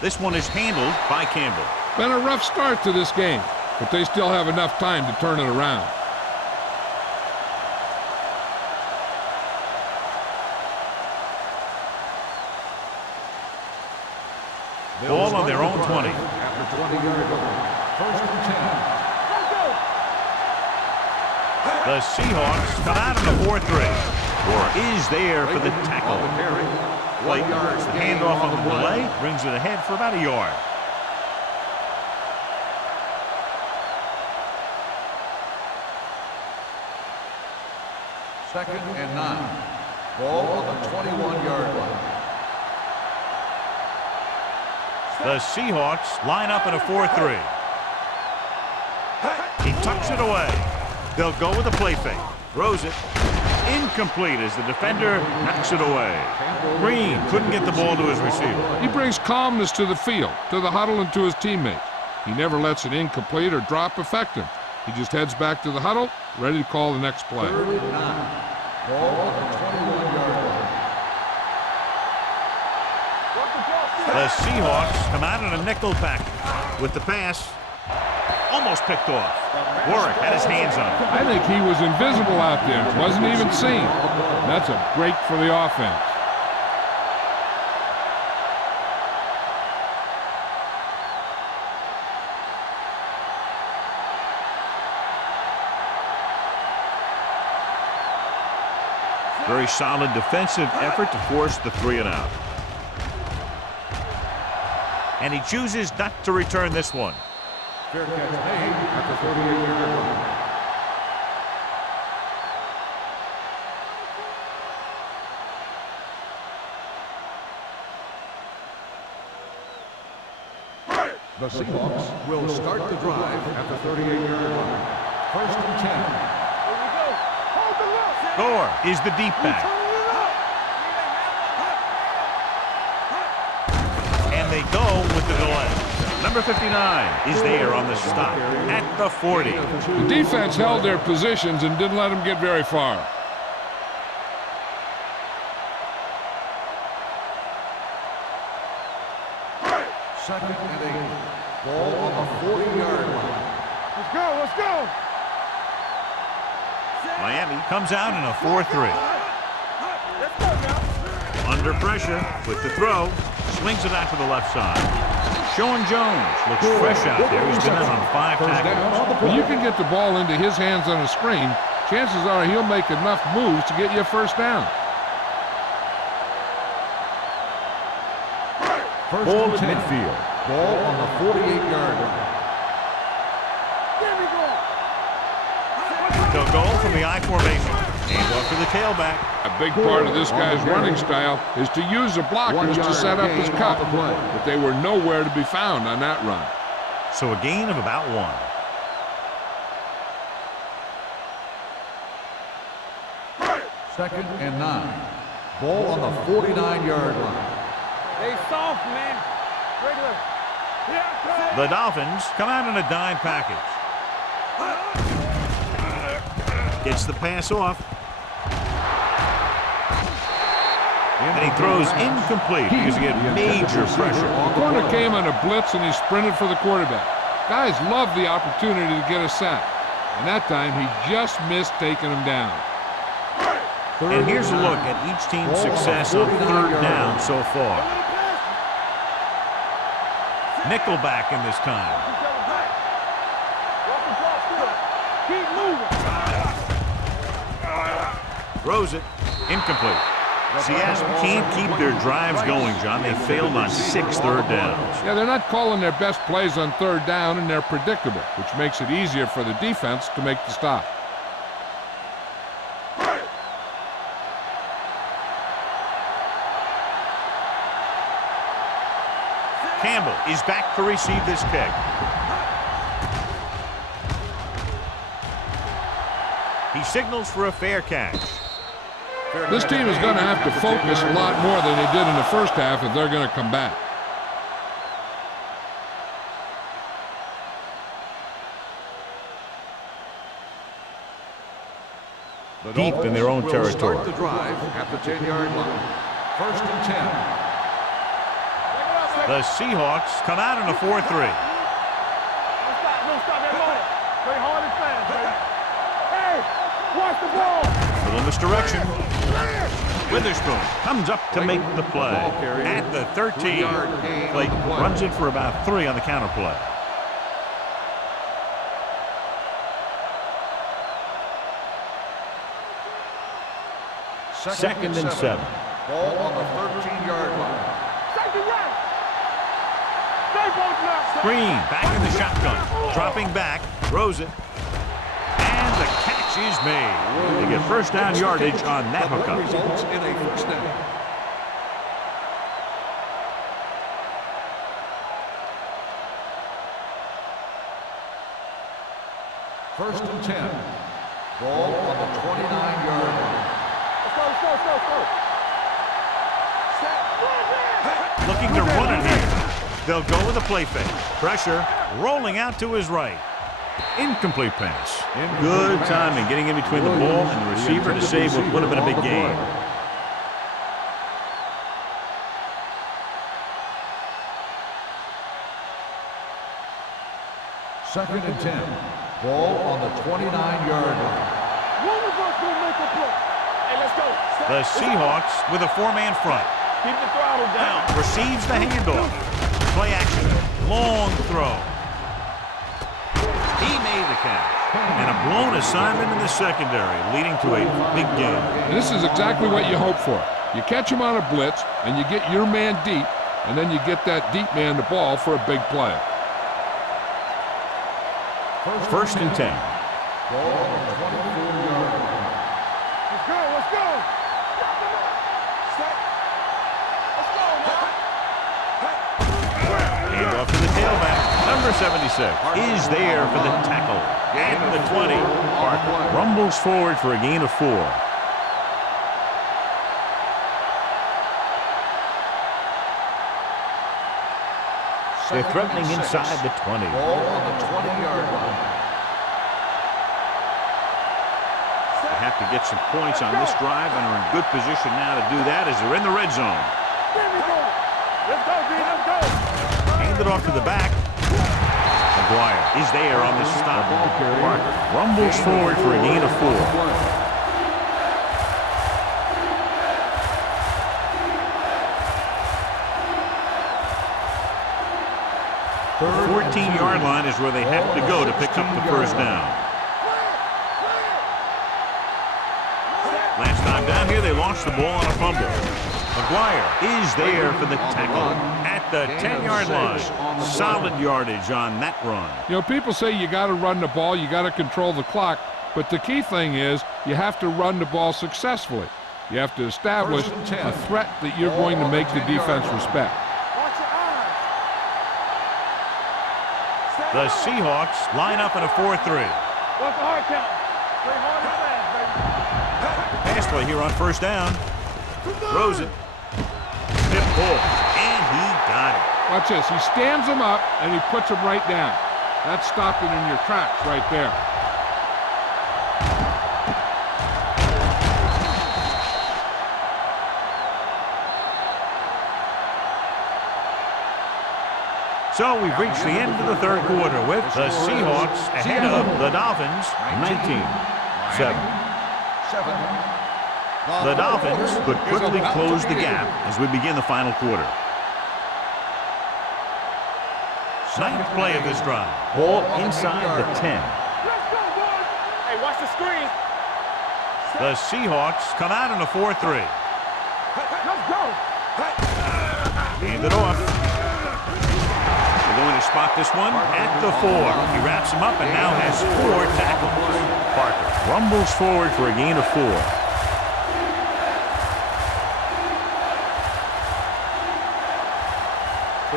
This one is handled by Campbell. Been a rough start to this game, but they still have enough time to turn it around. Ball on their own 20. At the 20-yard line. 1st and 10. The Seahawks come out in the 4-3. Gore is there for the tackle. Blake, the handoff on the delay brings it ahead for about a yard. Second and 9. Ball on the 21-yard line. The Seahawks line up in a 4-3. He tucks it away. They'll go with a play fake. Throws it. Incomplete as the defender knocks it away. Green couldn't get the ball to his receiver. He brings calmness to the field, to the huddle, and to his teammates. He never lets an incomplete or drop affect him. He just heads back to the huddle, ready to call the next play. 3rd and 9. Ball on the 21-yard line. The Seahawks come out in a nickel package with the pass. Almost picked off. Warwick had his hands on it. I think he was invisible out there. Wasn't even seen. That's a break for the offense. Very solid defensive effort to force the 3-and-out. And he chooses not to return this one. Fair catch made at the 38-yard line. The Seahawks will start the drive at the 38-yard line. 1st and 10. Here we go. Hold the look. Gore is the deep back. And they go with the delay. Number 59 is there on the stop at the 40. The defense held their positions and didn't let them get very far. Second and 8. Ball on the 40-yard line. Let's go. Let's go. Miami comes out in a 4-3. Let's go now. Under pressure with the throw. Swings it out to the left side. Sean Jones looks fresh out there. He's been out on 5 tackles. When you can get the ball into his hands on a screen, chances are he'll make enough moves to get you a first down. Ball at midfield. Ball on the 48-yard line. There we go. They'll go from the I formation. And off to the tailback. A big part of this guy's running style is to use the blockers to set up his cut, but they were nowhere to be found on that run. So a gain of about 1. Second and 9. Ball on the 49-yard line. They soft, man. Regular. Yeah, The Dolphins come out in a dime package. Gets the pass off. And he throws incomplete because he had major pressure. The corner came on a blitz and he sprinted for the quarterback. Guys love the opportunity to get a sack. And that time he just missed taking him down. And here's a look at each team's success on third down so far. Nickelback in this time. keep moving. Throws it. Incomplete. Seattle can't keep their drives going, John. They failed on 6 third downs. Yeah, they're not calling their best plays on third down, and they're predictable, which makes it easier for the defense to make the stop. Campbell is back to receive this kick. He signals for a fair catch. This team is going to have to focus a lot more than they did in the first half if they're going to come back. Deep in their own territory. Start the drive at the 10-yard line. First and 10. The Seahawks come out in a 4-3. Don't stop that ball. Play hard and fast, baby. Hey, watch the ball. Little misdirection. Witherspoon comes up to make the play. At the 13. Clayton runs it for about 3 on the counter play. Second and 7. Ball on the 13-yard line. Second right. Stay both left. Green back in the shotgun. Dropping back. Throws it. And the catch is made. They get first down yardage on that hookup. Results in a first down. First and 10. Ball on the 29-yard line. Let's go. Looking to run it here. They'll go with a play fake. Pressure rolling out to his right. Incomplete pass. Good timing getting in between the ball and the receiver to save what would have been a big gain. Second and 10. Ball on the 29-yard line. One of us will make a play. Hey, let's go. The Seahawks with a 4-man front. Keep the throttle down. Receives the handoff. Play action. Long throw. He made the catch. And a blown assignment in the secondary, leading to a big game. And this is exactly what you hope for. You catch him on a blitz, and you get your man deep, and then you get that deep man the ball for a big play. First and 10. Ball on the 24-yard line. Let's go. Hand off to the tailback. Number 76 is there for the tackle. At the 20. Parker rumbles forward for a gain of 4. They're threatening inside the 20. Ball on the 20-yard line. They have to get some points on this drive and are in good position now to do that as they're in the red zone. Let's go, B. Let's go. Hand it off to the back. McGuire is there on the stop. Parker rumbles forward for a gain of 4. 14-yard line is where they have to go to pick up the first down. Last time down here, they lost the ball on a fumble. McGuire is there for the tackle at the 10-yard line. Solid yardage on that run. You know, people say you got to run the ball, you got to control the clock, But the key thing is you have to run the ball successfully. You have to establish a threat that you're going to make the defense respect. Watch your eyes. The Seahawks line up in a 4-3. What's the hard count? Play hard and fast, baby. Pass play here on first down. Throws it. Tip ball. And he got it. Watch this. He stands him up, and he puts him right down. That's stopping in your tracks right there. So we've reached the end of the third quarter with the Seahawks ahead of the Dolphins 19-7. The Dolphins could quickly close the gap as we begin the final quarter. Ninth play of this drive. Ball inside the 10. Let's go, boys. Hey, watch the screen. The Seahawks come out in a 4-3. Let's go. Hand it off. They're going to spot this one at the 4. He wraps him up and now has 4 tackles. Parker rumbles forward for a gain of 4.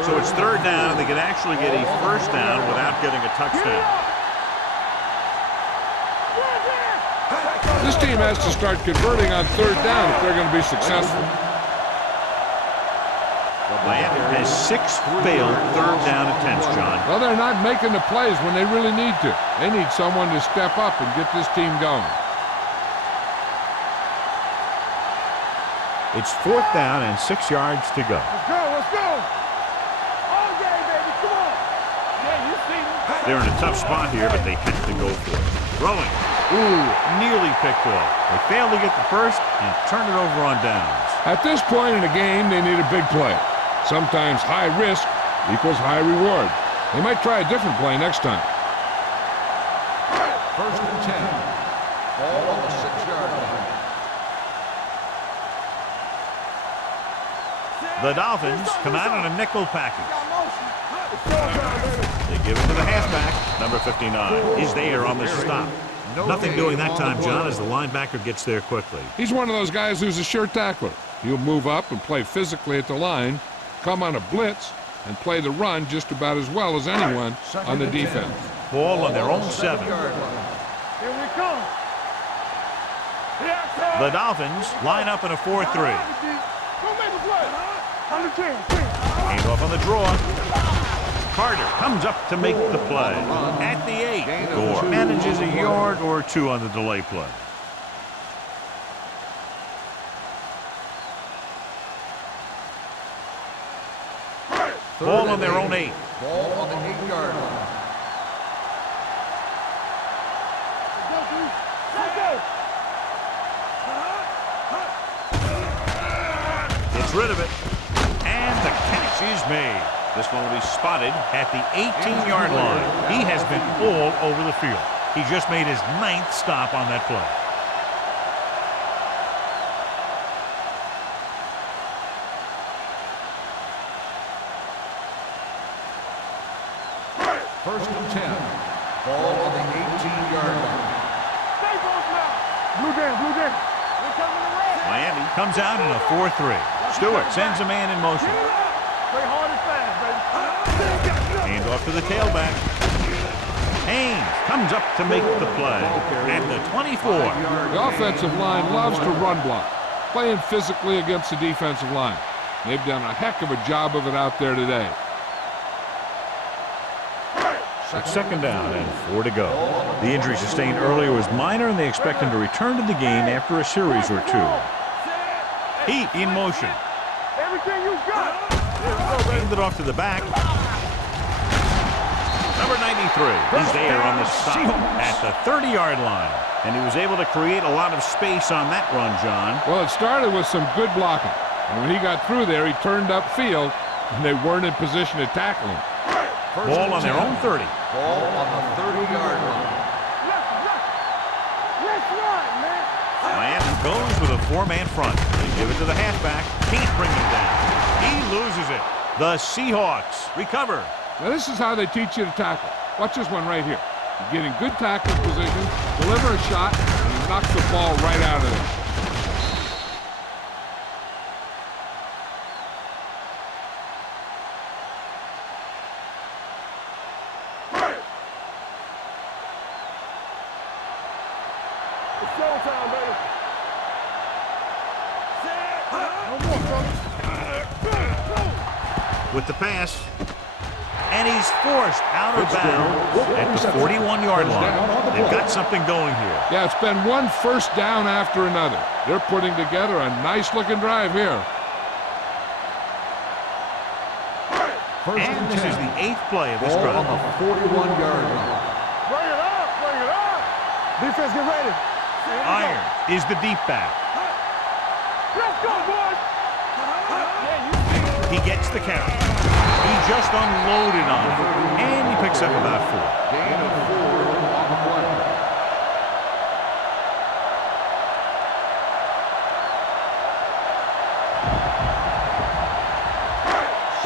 So it's third down, and they can actually get a first down without getting a touchdown. This team has to start converting on third down if they're going to be successful. Miami has 6 failed third down attempts, John. Well, they're not making the plays when they really need to. They need someone to step up and get this team going. It's 4th down and 6 yards to go. Let's go. Let's go. All game, baby. Come on. Yeah, you see me. They're in a tough spot here, but they have to go for it. Throwing. Ooh, nearly picked off. They failed to get the first and turn it over on downs. At this point in the game, they need a big play. Sometimes high risk equals high reward. They might try a different play next time. First and 10. Ball on the 6-yard line. The Dolphins come out in a nickel package. They give it to the halfback. Number 59 is there on the stop. Nothing doing that time, John, as the linebacker gets there quickly. He's one of those guys who's a sure tackler. He'll move up and play physically at the line, come on a blitz, and play the run just about as well as anyone on the defense. Ball on their own 7. Here we come. The Dolphins line up in a 4-3. Go make a play. On the 10. Hand off on the draw. Carter comes up to make the play. At the 8, Gore manages a yard or 2 on the delay play. Ball on their own 8. Ball on the 8-yard line. Gets rid of it. And the catch is made. This one will be spotted at the 18-yard line. He has been all over the field. He just made his 9th stop on that play. First and 10. Ball on the 18-yard line. Blue down. We're coming to red. Miami comes out in a 4-3. Stewart sends a man in motion. Play hard and fast, baby. Hand off to the tailback. Haynes comes up to make the play at the 24. The offensive line loves to run block, playing physically against the defensive line. They've done a heck of a job of it out there today. It's 2nd down and 4 to go. The injury sustained earlier was minor, and they expect him to return to the game after a series or 2. Heat in motion. Everything you got. Hand it off to the back. Number 93 is there on the stop at the 30-yard line. And he was able to create a lot of space on that run, John. Well, it started with some good blocking. And when he got through there, he turned upfield, and they weren't in position to tackle him. Ball on their own 30. Ball on the 30-yard line. Let's run, man. Miami goes with a 4-man front. They give it to the halfback. Can't bring him down. He loses it. The Seahawks recover. Now, this is how they teach you to tackle. Watch this one right here. You get in good tackling position, deliver a shot, and he knocks the ball right out of there. It's showtime, baby. No more, fellas. With the pass. And he's forced out of bounds at the 41-yard line. They've got something going here. Yeah, it's been one first down after another. They're putting together a nice-looking drive here. And this is the 8th play of this Ball drive. on the 41-yard line. Bring it up, bring it up. Defense, get ready. Iron is the deep back. Let's go, boys. He gets the count. He just unloaded on it. And he picks up about 4. Gain of 4 on the play.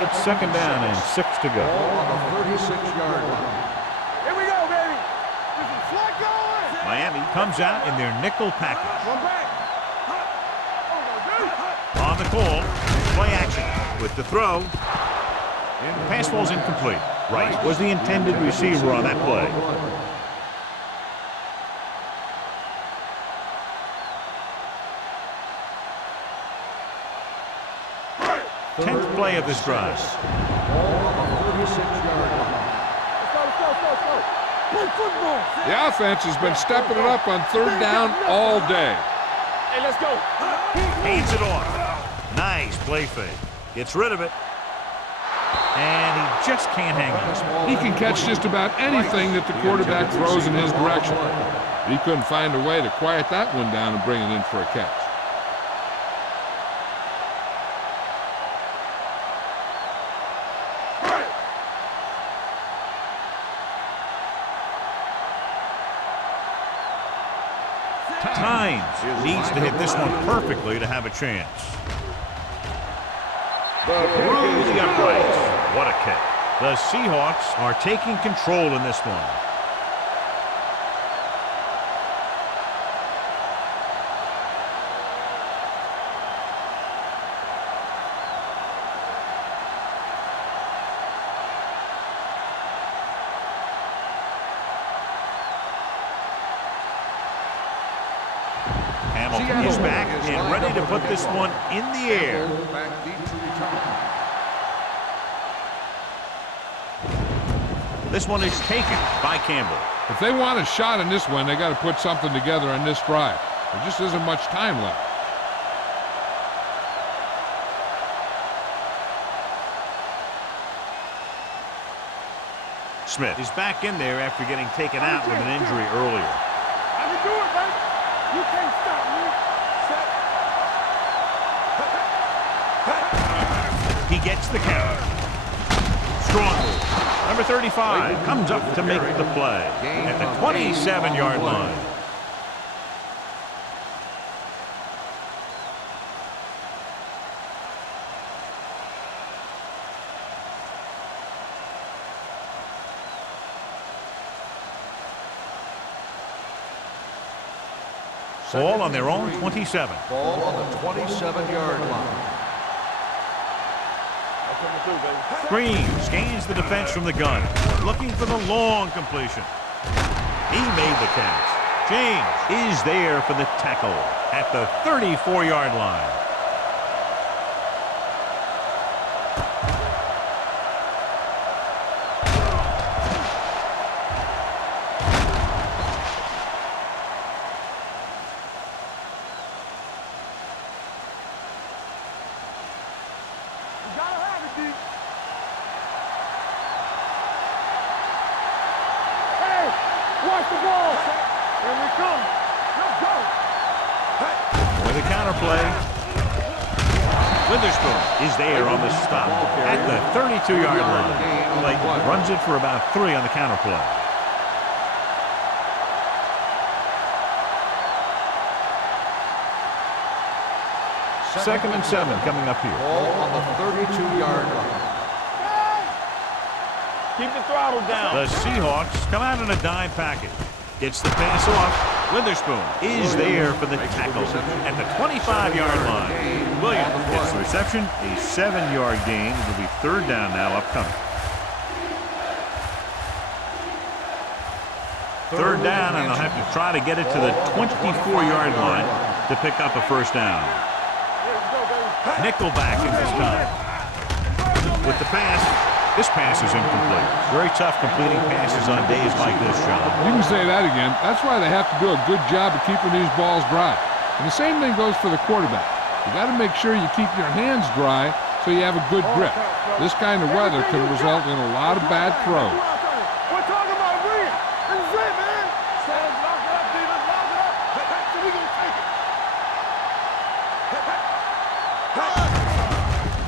It's second down and 6 to go. Ball on the 36-yard line. Here we go, baby. This is flat going. Miami comes out in their nickel package. One back. On the call, play action with the throw. And the pass falls incomplete. Wright was the intended receiver on that play. 10th play of this drive. Ball on the 36-yard line. Let's go. Play football. The offense has been stepping it up on third down all day. Hey, let's go. Hands it off. Nice play fake. Gets rid of it. And he just can't hang on. He can catch just about anything that the quarterback throws in his direction. He couldn't find a way to quiet that one down and bring it in for a catch. Tynes needs to hit this one perfectly to have a chance. Through the uprights. What a kick. The Seahawks are taking control in this one. Hamilton is back and ready to put this one in the air. Back deep to return. This one is taken by Campbell. If they want a shot in this one, they got to put something together on this drive. There just isn't much time left. Smith is back in there after getting taken out with an injury earlier. I can do it, baby. You can't stop me. He gets the count. Strong move. Number 35 comes up to make the play at the 27-yard line. Ball on their own 27. Ball on the 27-yard line. Green scans the defense from the gun, looking for the long completion. He made the catch. James is there for the tackle at the 34-yard line. Watch the ball. Here we come. Let's go. With a counter play. Witherspoon is there on the stop at the 32-yard line. Blake runs it for about 3 on the counter play. Second and 7 coming up here. Ball on the 32-yard line. Keep the throttle down. The Seahawks come out in a dime package. Gets the pass off. Witherspoon is there for the tackle at the 25-yard line. Williams gets the reception, a 7-yard gain. It'll be third down now upcoming. Third down, and they'll have to try to get it to the 24-yard line to pick up a first down. Nickelback at this time. With the pass, this pass is incomplete. Very tough completing passes on days like this, John. You can say that again. That's why they have to do a good job of keeping these balls dry. And the same thing goes for the quarterback. You got to make sure you keep your hands dry so you have a good grip. This kind of weather can result in a lot of bad throws. We're talking about Reed. This is it, man. Lock it up, David. Lock it up. So we gonna take it.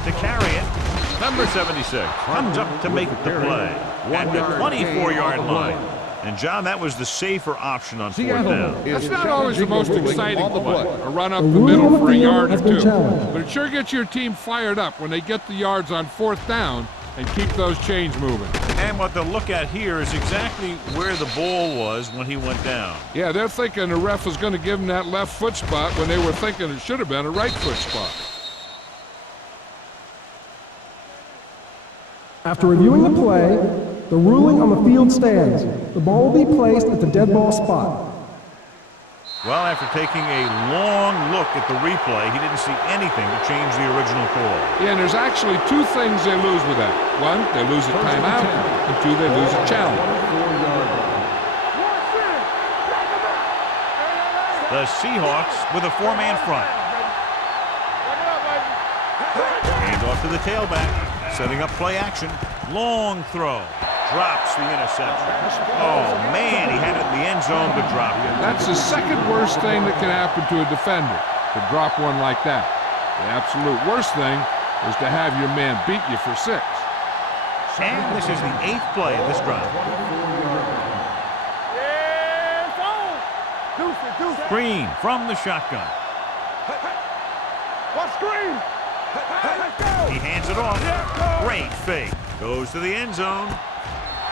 To carry it, number 76 comes up to make the play at the 24-yard line. And, John, that was the safer option on fourth down. That's not always the most exciting play, a run up the middle for a yard or two. But it sure gets your team fired up when they get the yards on fourth down and keep those chains moving. And what they'll look at here is exactly where the ball was when he went down. Yeah, they're thinking the ref was going to give them that left foot spot when they were thinking it should have been a right foot spot. After reviewing the play, the ruling on the field stands. The ball will be placed at the dead ball spot. Well, after taking a long look at the replay, he didn't see anything to change the original call. Yeah, and there's actually two things they lose with that. One, they lose a timeout, and two, they lose a challenge. The Seahawks with a four-man front. Hand off to the tailback, setting up play action. Long throw. Drops the interception. Oh, man, he had it in the end zone, but dropped it. That's the second worst thing that can happen to a defender, to drop one like that. The absolute worst thing is to have your man beat you for 6. And this is the 8th play of this drive. Green from the shotgun. What screen? He hands it off. Great fake. Goes to the end zone.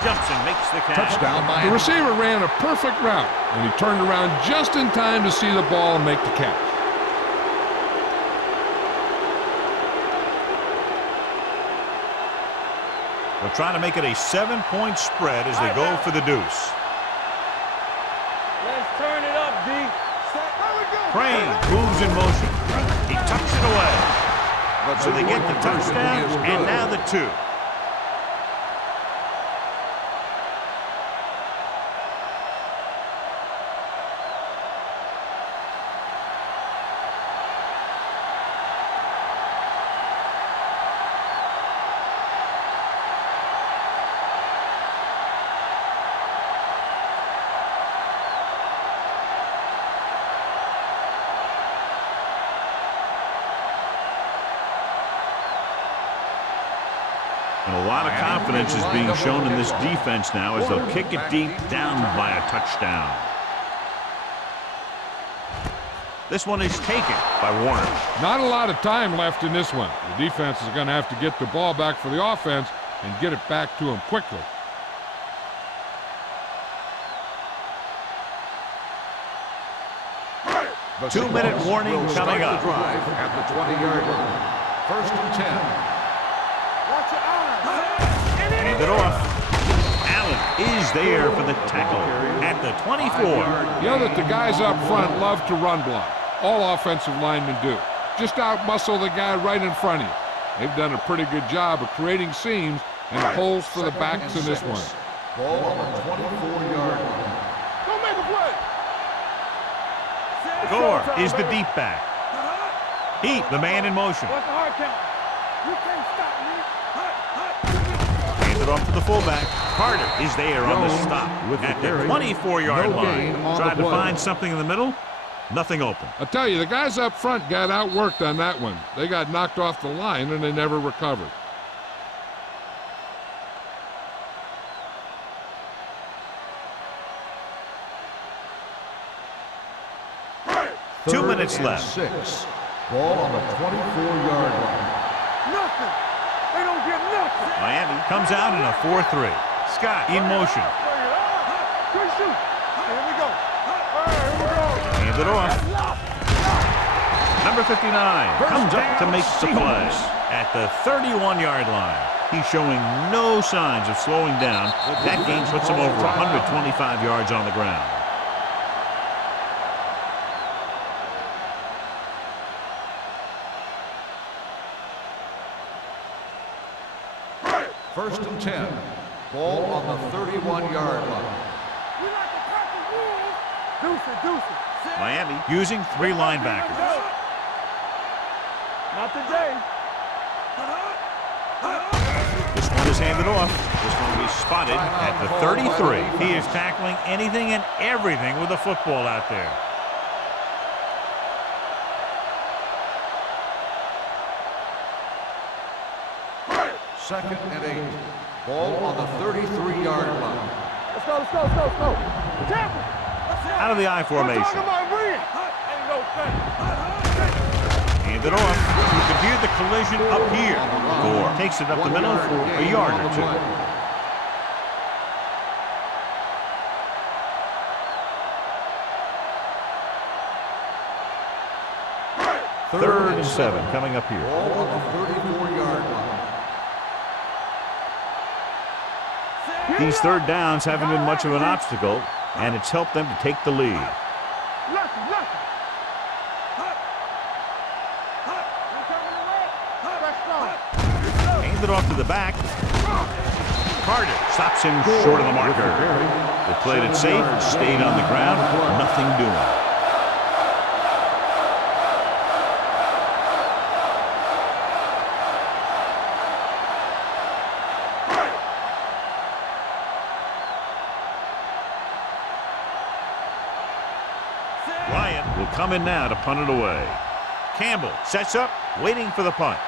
Jumps and makes the catch. Touchdown, Miami. The receiver ran a perfect route, and he turned around just in time to see the ball and make the catch. They're trying to make it a 7-point spread as they go for the deuce. Let's turn it up, D. Crane moves in motion. He tucks it away. So they get the touchdown, and now the 2. And a lot of confidence is being shown in this defense now as they'll kick it deep down by a touchdown. This one is taken by Warner. Not a lot of time left in this one. The defense is going to have to get the ball back for the offense and get it back to him quickly. The 2-minute warning will coming start up. the drive at the 20-yard line. First and 10. Watch your eyes. Hand it off. Allen is there for the tackle at the 24. You know that the guys up front love to run block. All offensive linemen do. Just out-muscle the guy right in front of you. They've done a pretty good job of creating seams and holes for the backs in this one. Ball on the 24-yard line. Go make a play. Gore is the deep back. Heat, the man in motion. What's the hard count? You can't stop me. Hand it off to the fullback. Carter is there on the stop at the 24-yard line. Tried to find something in the middle. Nothing open. I tell you, the guys up front got outworked on that one. They got knocked off the line and they never recovered. Third 2 minutes and left. 6. Ball on the 24-yard line. Nothing. They don't get nothing. Miami comes out in a 4-3. Scott in motion. Good shoot. Here we go. All right, here we go. Hands it off. Number 59 comes up to make the play at the 31-yard line. He's showing no signs of slowing down. That game puts him over 125 yards on the ground. First and 10. Ball on the 31-yard line. We like to cut the rules. Deuce it. Miami using 3 linebackers. Not today. This one is handed off. This one will be spotted at the 33. He is tackling anything and everything with a football out there. Second and 8. Ball on the 33-yard line. Let's go. Tackle. Out of the I formation. We're talking about reading. Ain't no thing. Hand it off. You can hear the collision up here. Gore takes it up the middle for a yard or two. Third and 7 coming up here. Ball on the 34-yard line. These third downs haven't been much of an obstacle, and it's helped them to take the lead. Lucky. Hand it off to the back. Carter stops him short of the marker. They played it safe, stayed on the ground, nothing doing. Ryan will come in now to punt it away. Campbell sets up, waiting for the punt.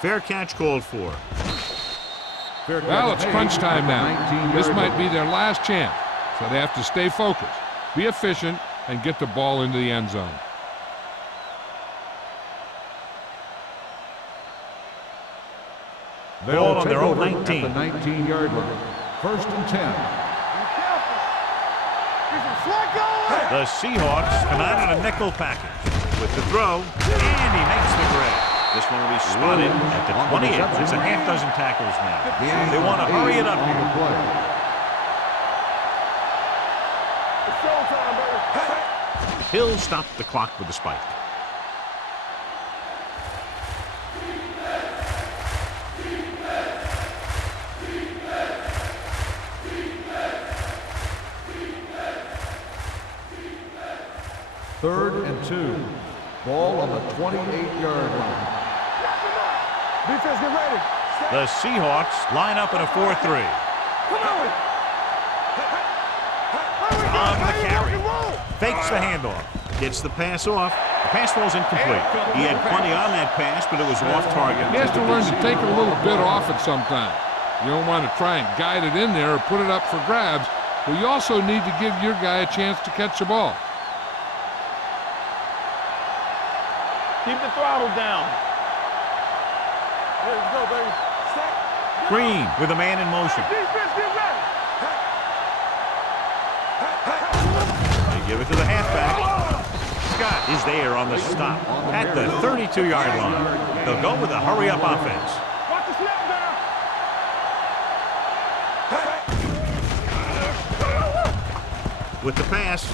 Fair catch called for. Well, it's crunch time now. This might be their last chance, so they have to stay focused, be efficient, and get the ball into the end zone. Ball on their own 19. At the 19-yard line. First and 10. The Seahawks come out in a nickel package with the throw, and he makes the grab. This one will be spotted at the 28. It's a half dozen tackles now. They want to hurry it up here. It's showtime, baby. Hill stopped the clock with the spike. Third and 2. Ball on the 28-yard line. Defense, get ready. The Seahawks line up in a 4-3. Come on. On the carry. Fakes the handoff. Gets the pass off. The pass falls incomplete. He had plenty on that pass, but it was off target. He has to learn to take a little bit off it sometime. You don't want to try and guide it in there or put it up for grabs, but you also need to give your guy a chance to catch the ball. Keep the throttle down. Let's go, baby. Green with a man in motion. Defense, get ready. They give it to the halfback. Scott is there on the stop at the 32-yard line. They'll go with a hurry-up offense. Watch the snap down. With the pass.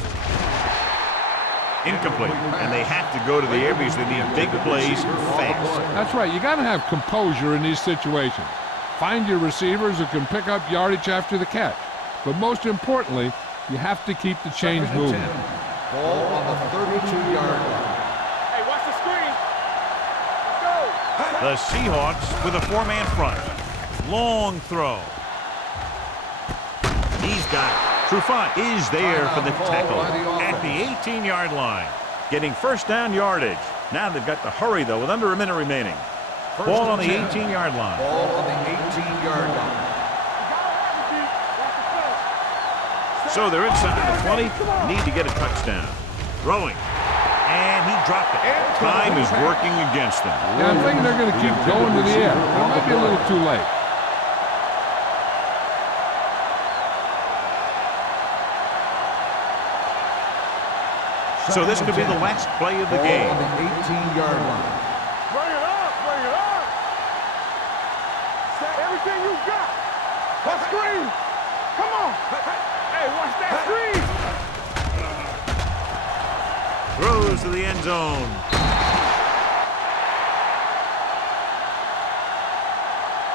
Incomplete. And they have to go to the air because they need big plays fast. That's right. You got to have composure in these situations. Find your receivers who can pick up yardage after the catch. But most importantly, you have to keep the chains moving. Ball on the 32-yard line. Hey, watch the screen. Let's go. The Seahawks with a 4-man front. Long throw. He's got it. Trufant is there for the tackle at the 18-yard line, getting first down yardage. Now they've got to hurry, though, with under a minute remaining. Ball on the 18-yard line. Ball on the 18-yard line. So they're inside the 20. Need to get a touchdown. Throwing. And he dropped it. Time is working against them. Yeah, I'm thinking they're going to keep going to the air. It might be a little too late. So this could be the last play of the game. On the 18-yard line. Bring it up, bring it up. Set everything you got. Let's screen. Come on. Hey, watch that screen. Throws to the end zone.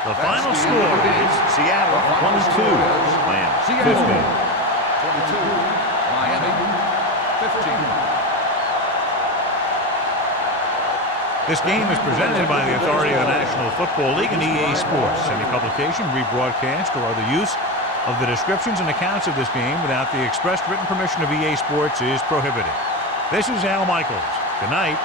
The final score is Seattle 22, Rams 15. 22, Miami 15. This game is presented by the authority of the National Football League and EA Sports. Any publication, rebroadcast, or other use of the descriptions and accounts of this game without the expressed written permission of EA Sports is prohibited. This is Al Michaels. Good night.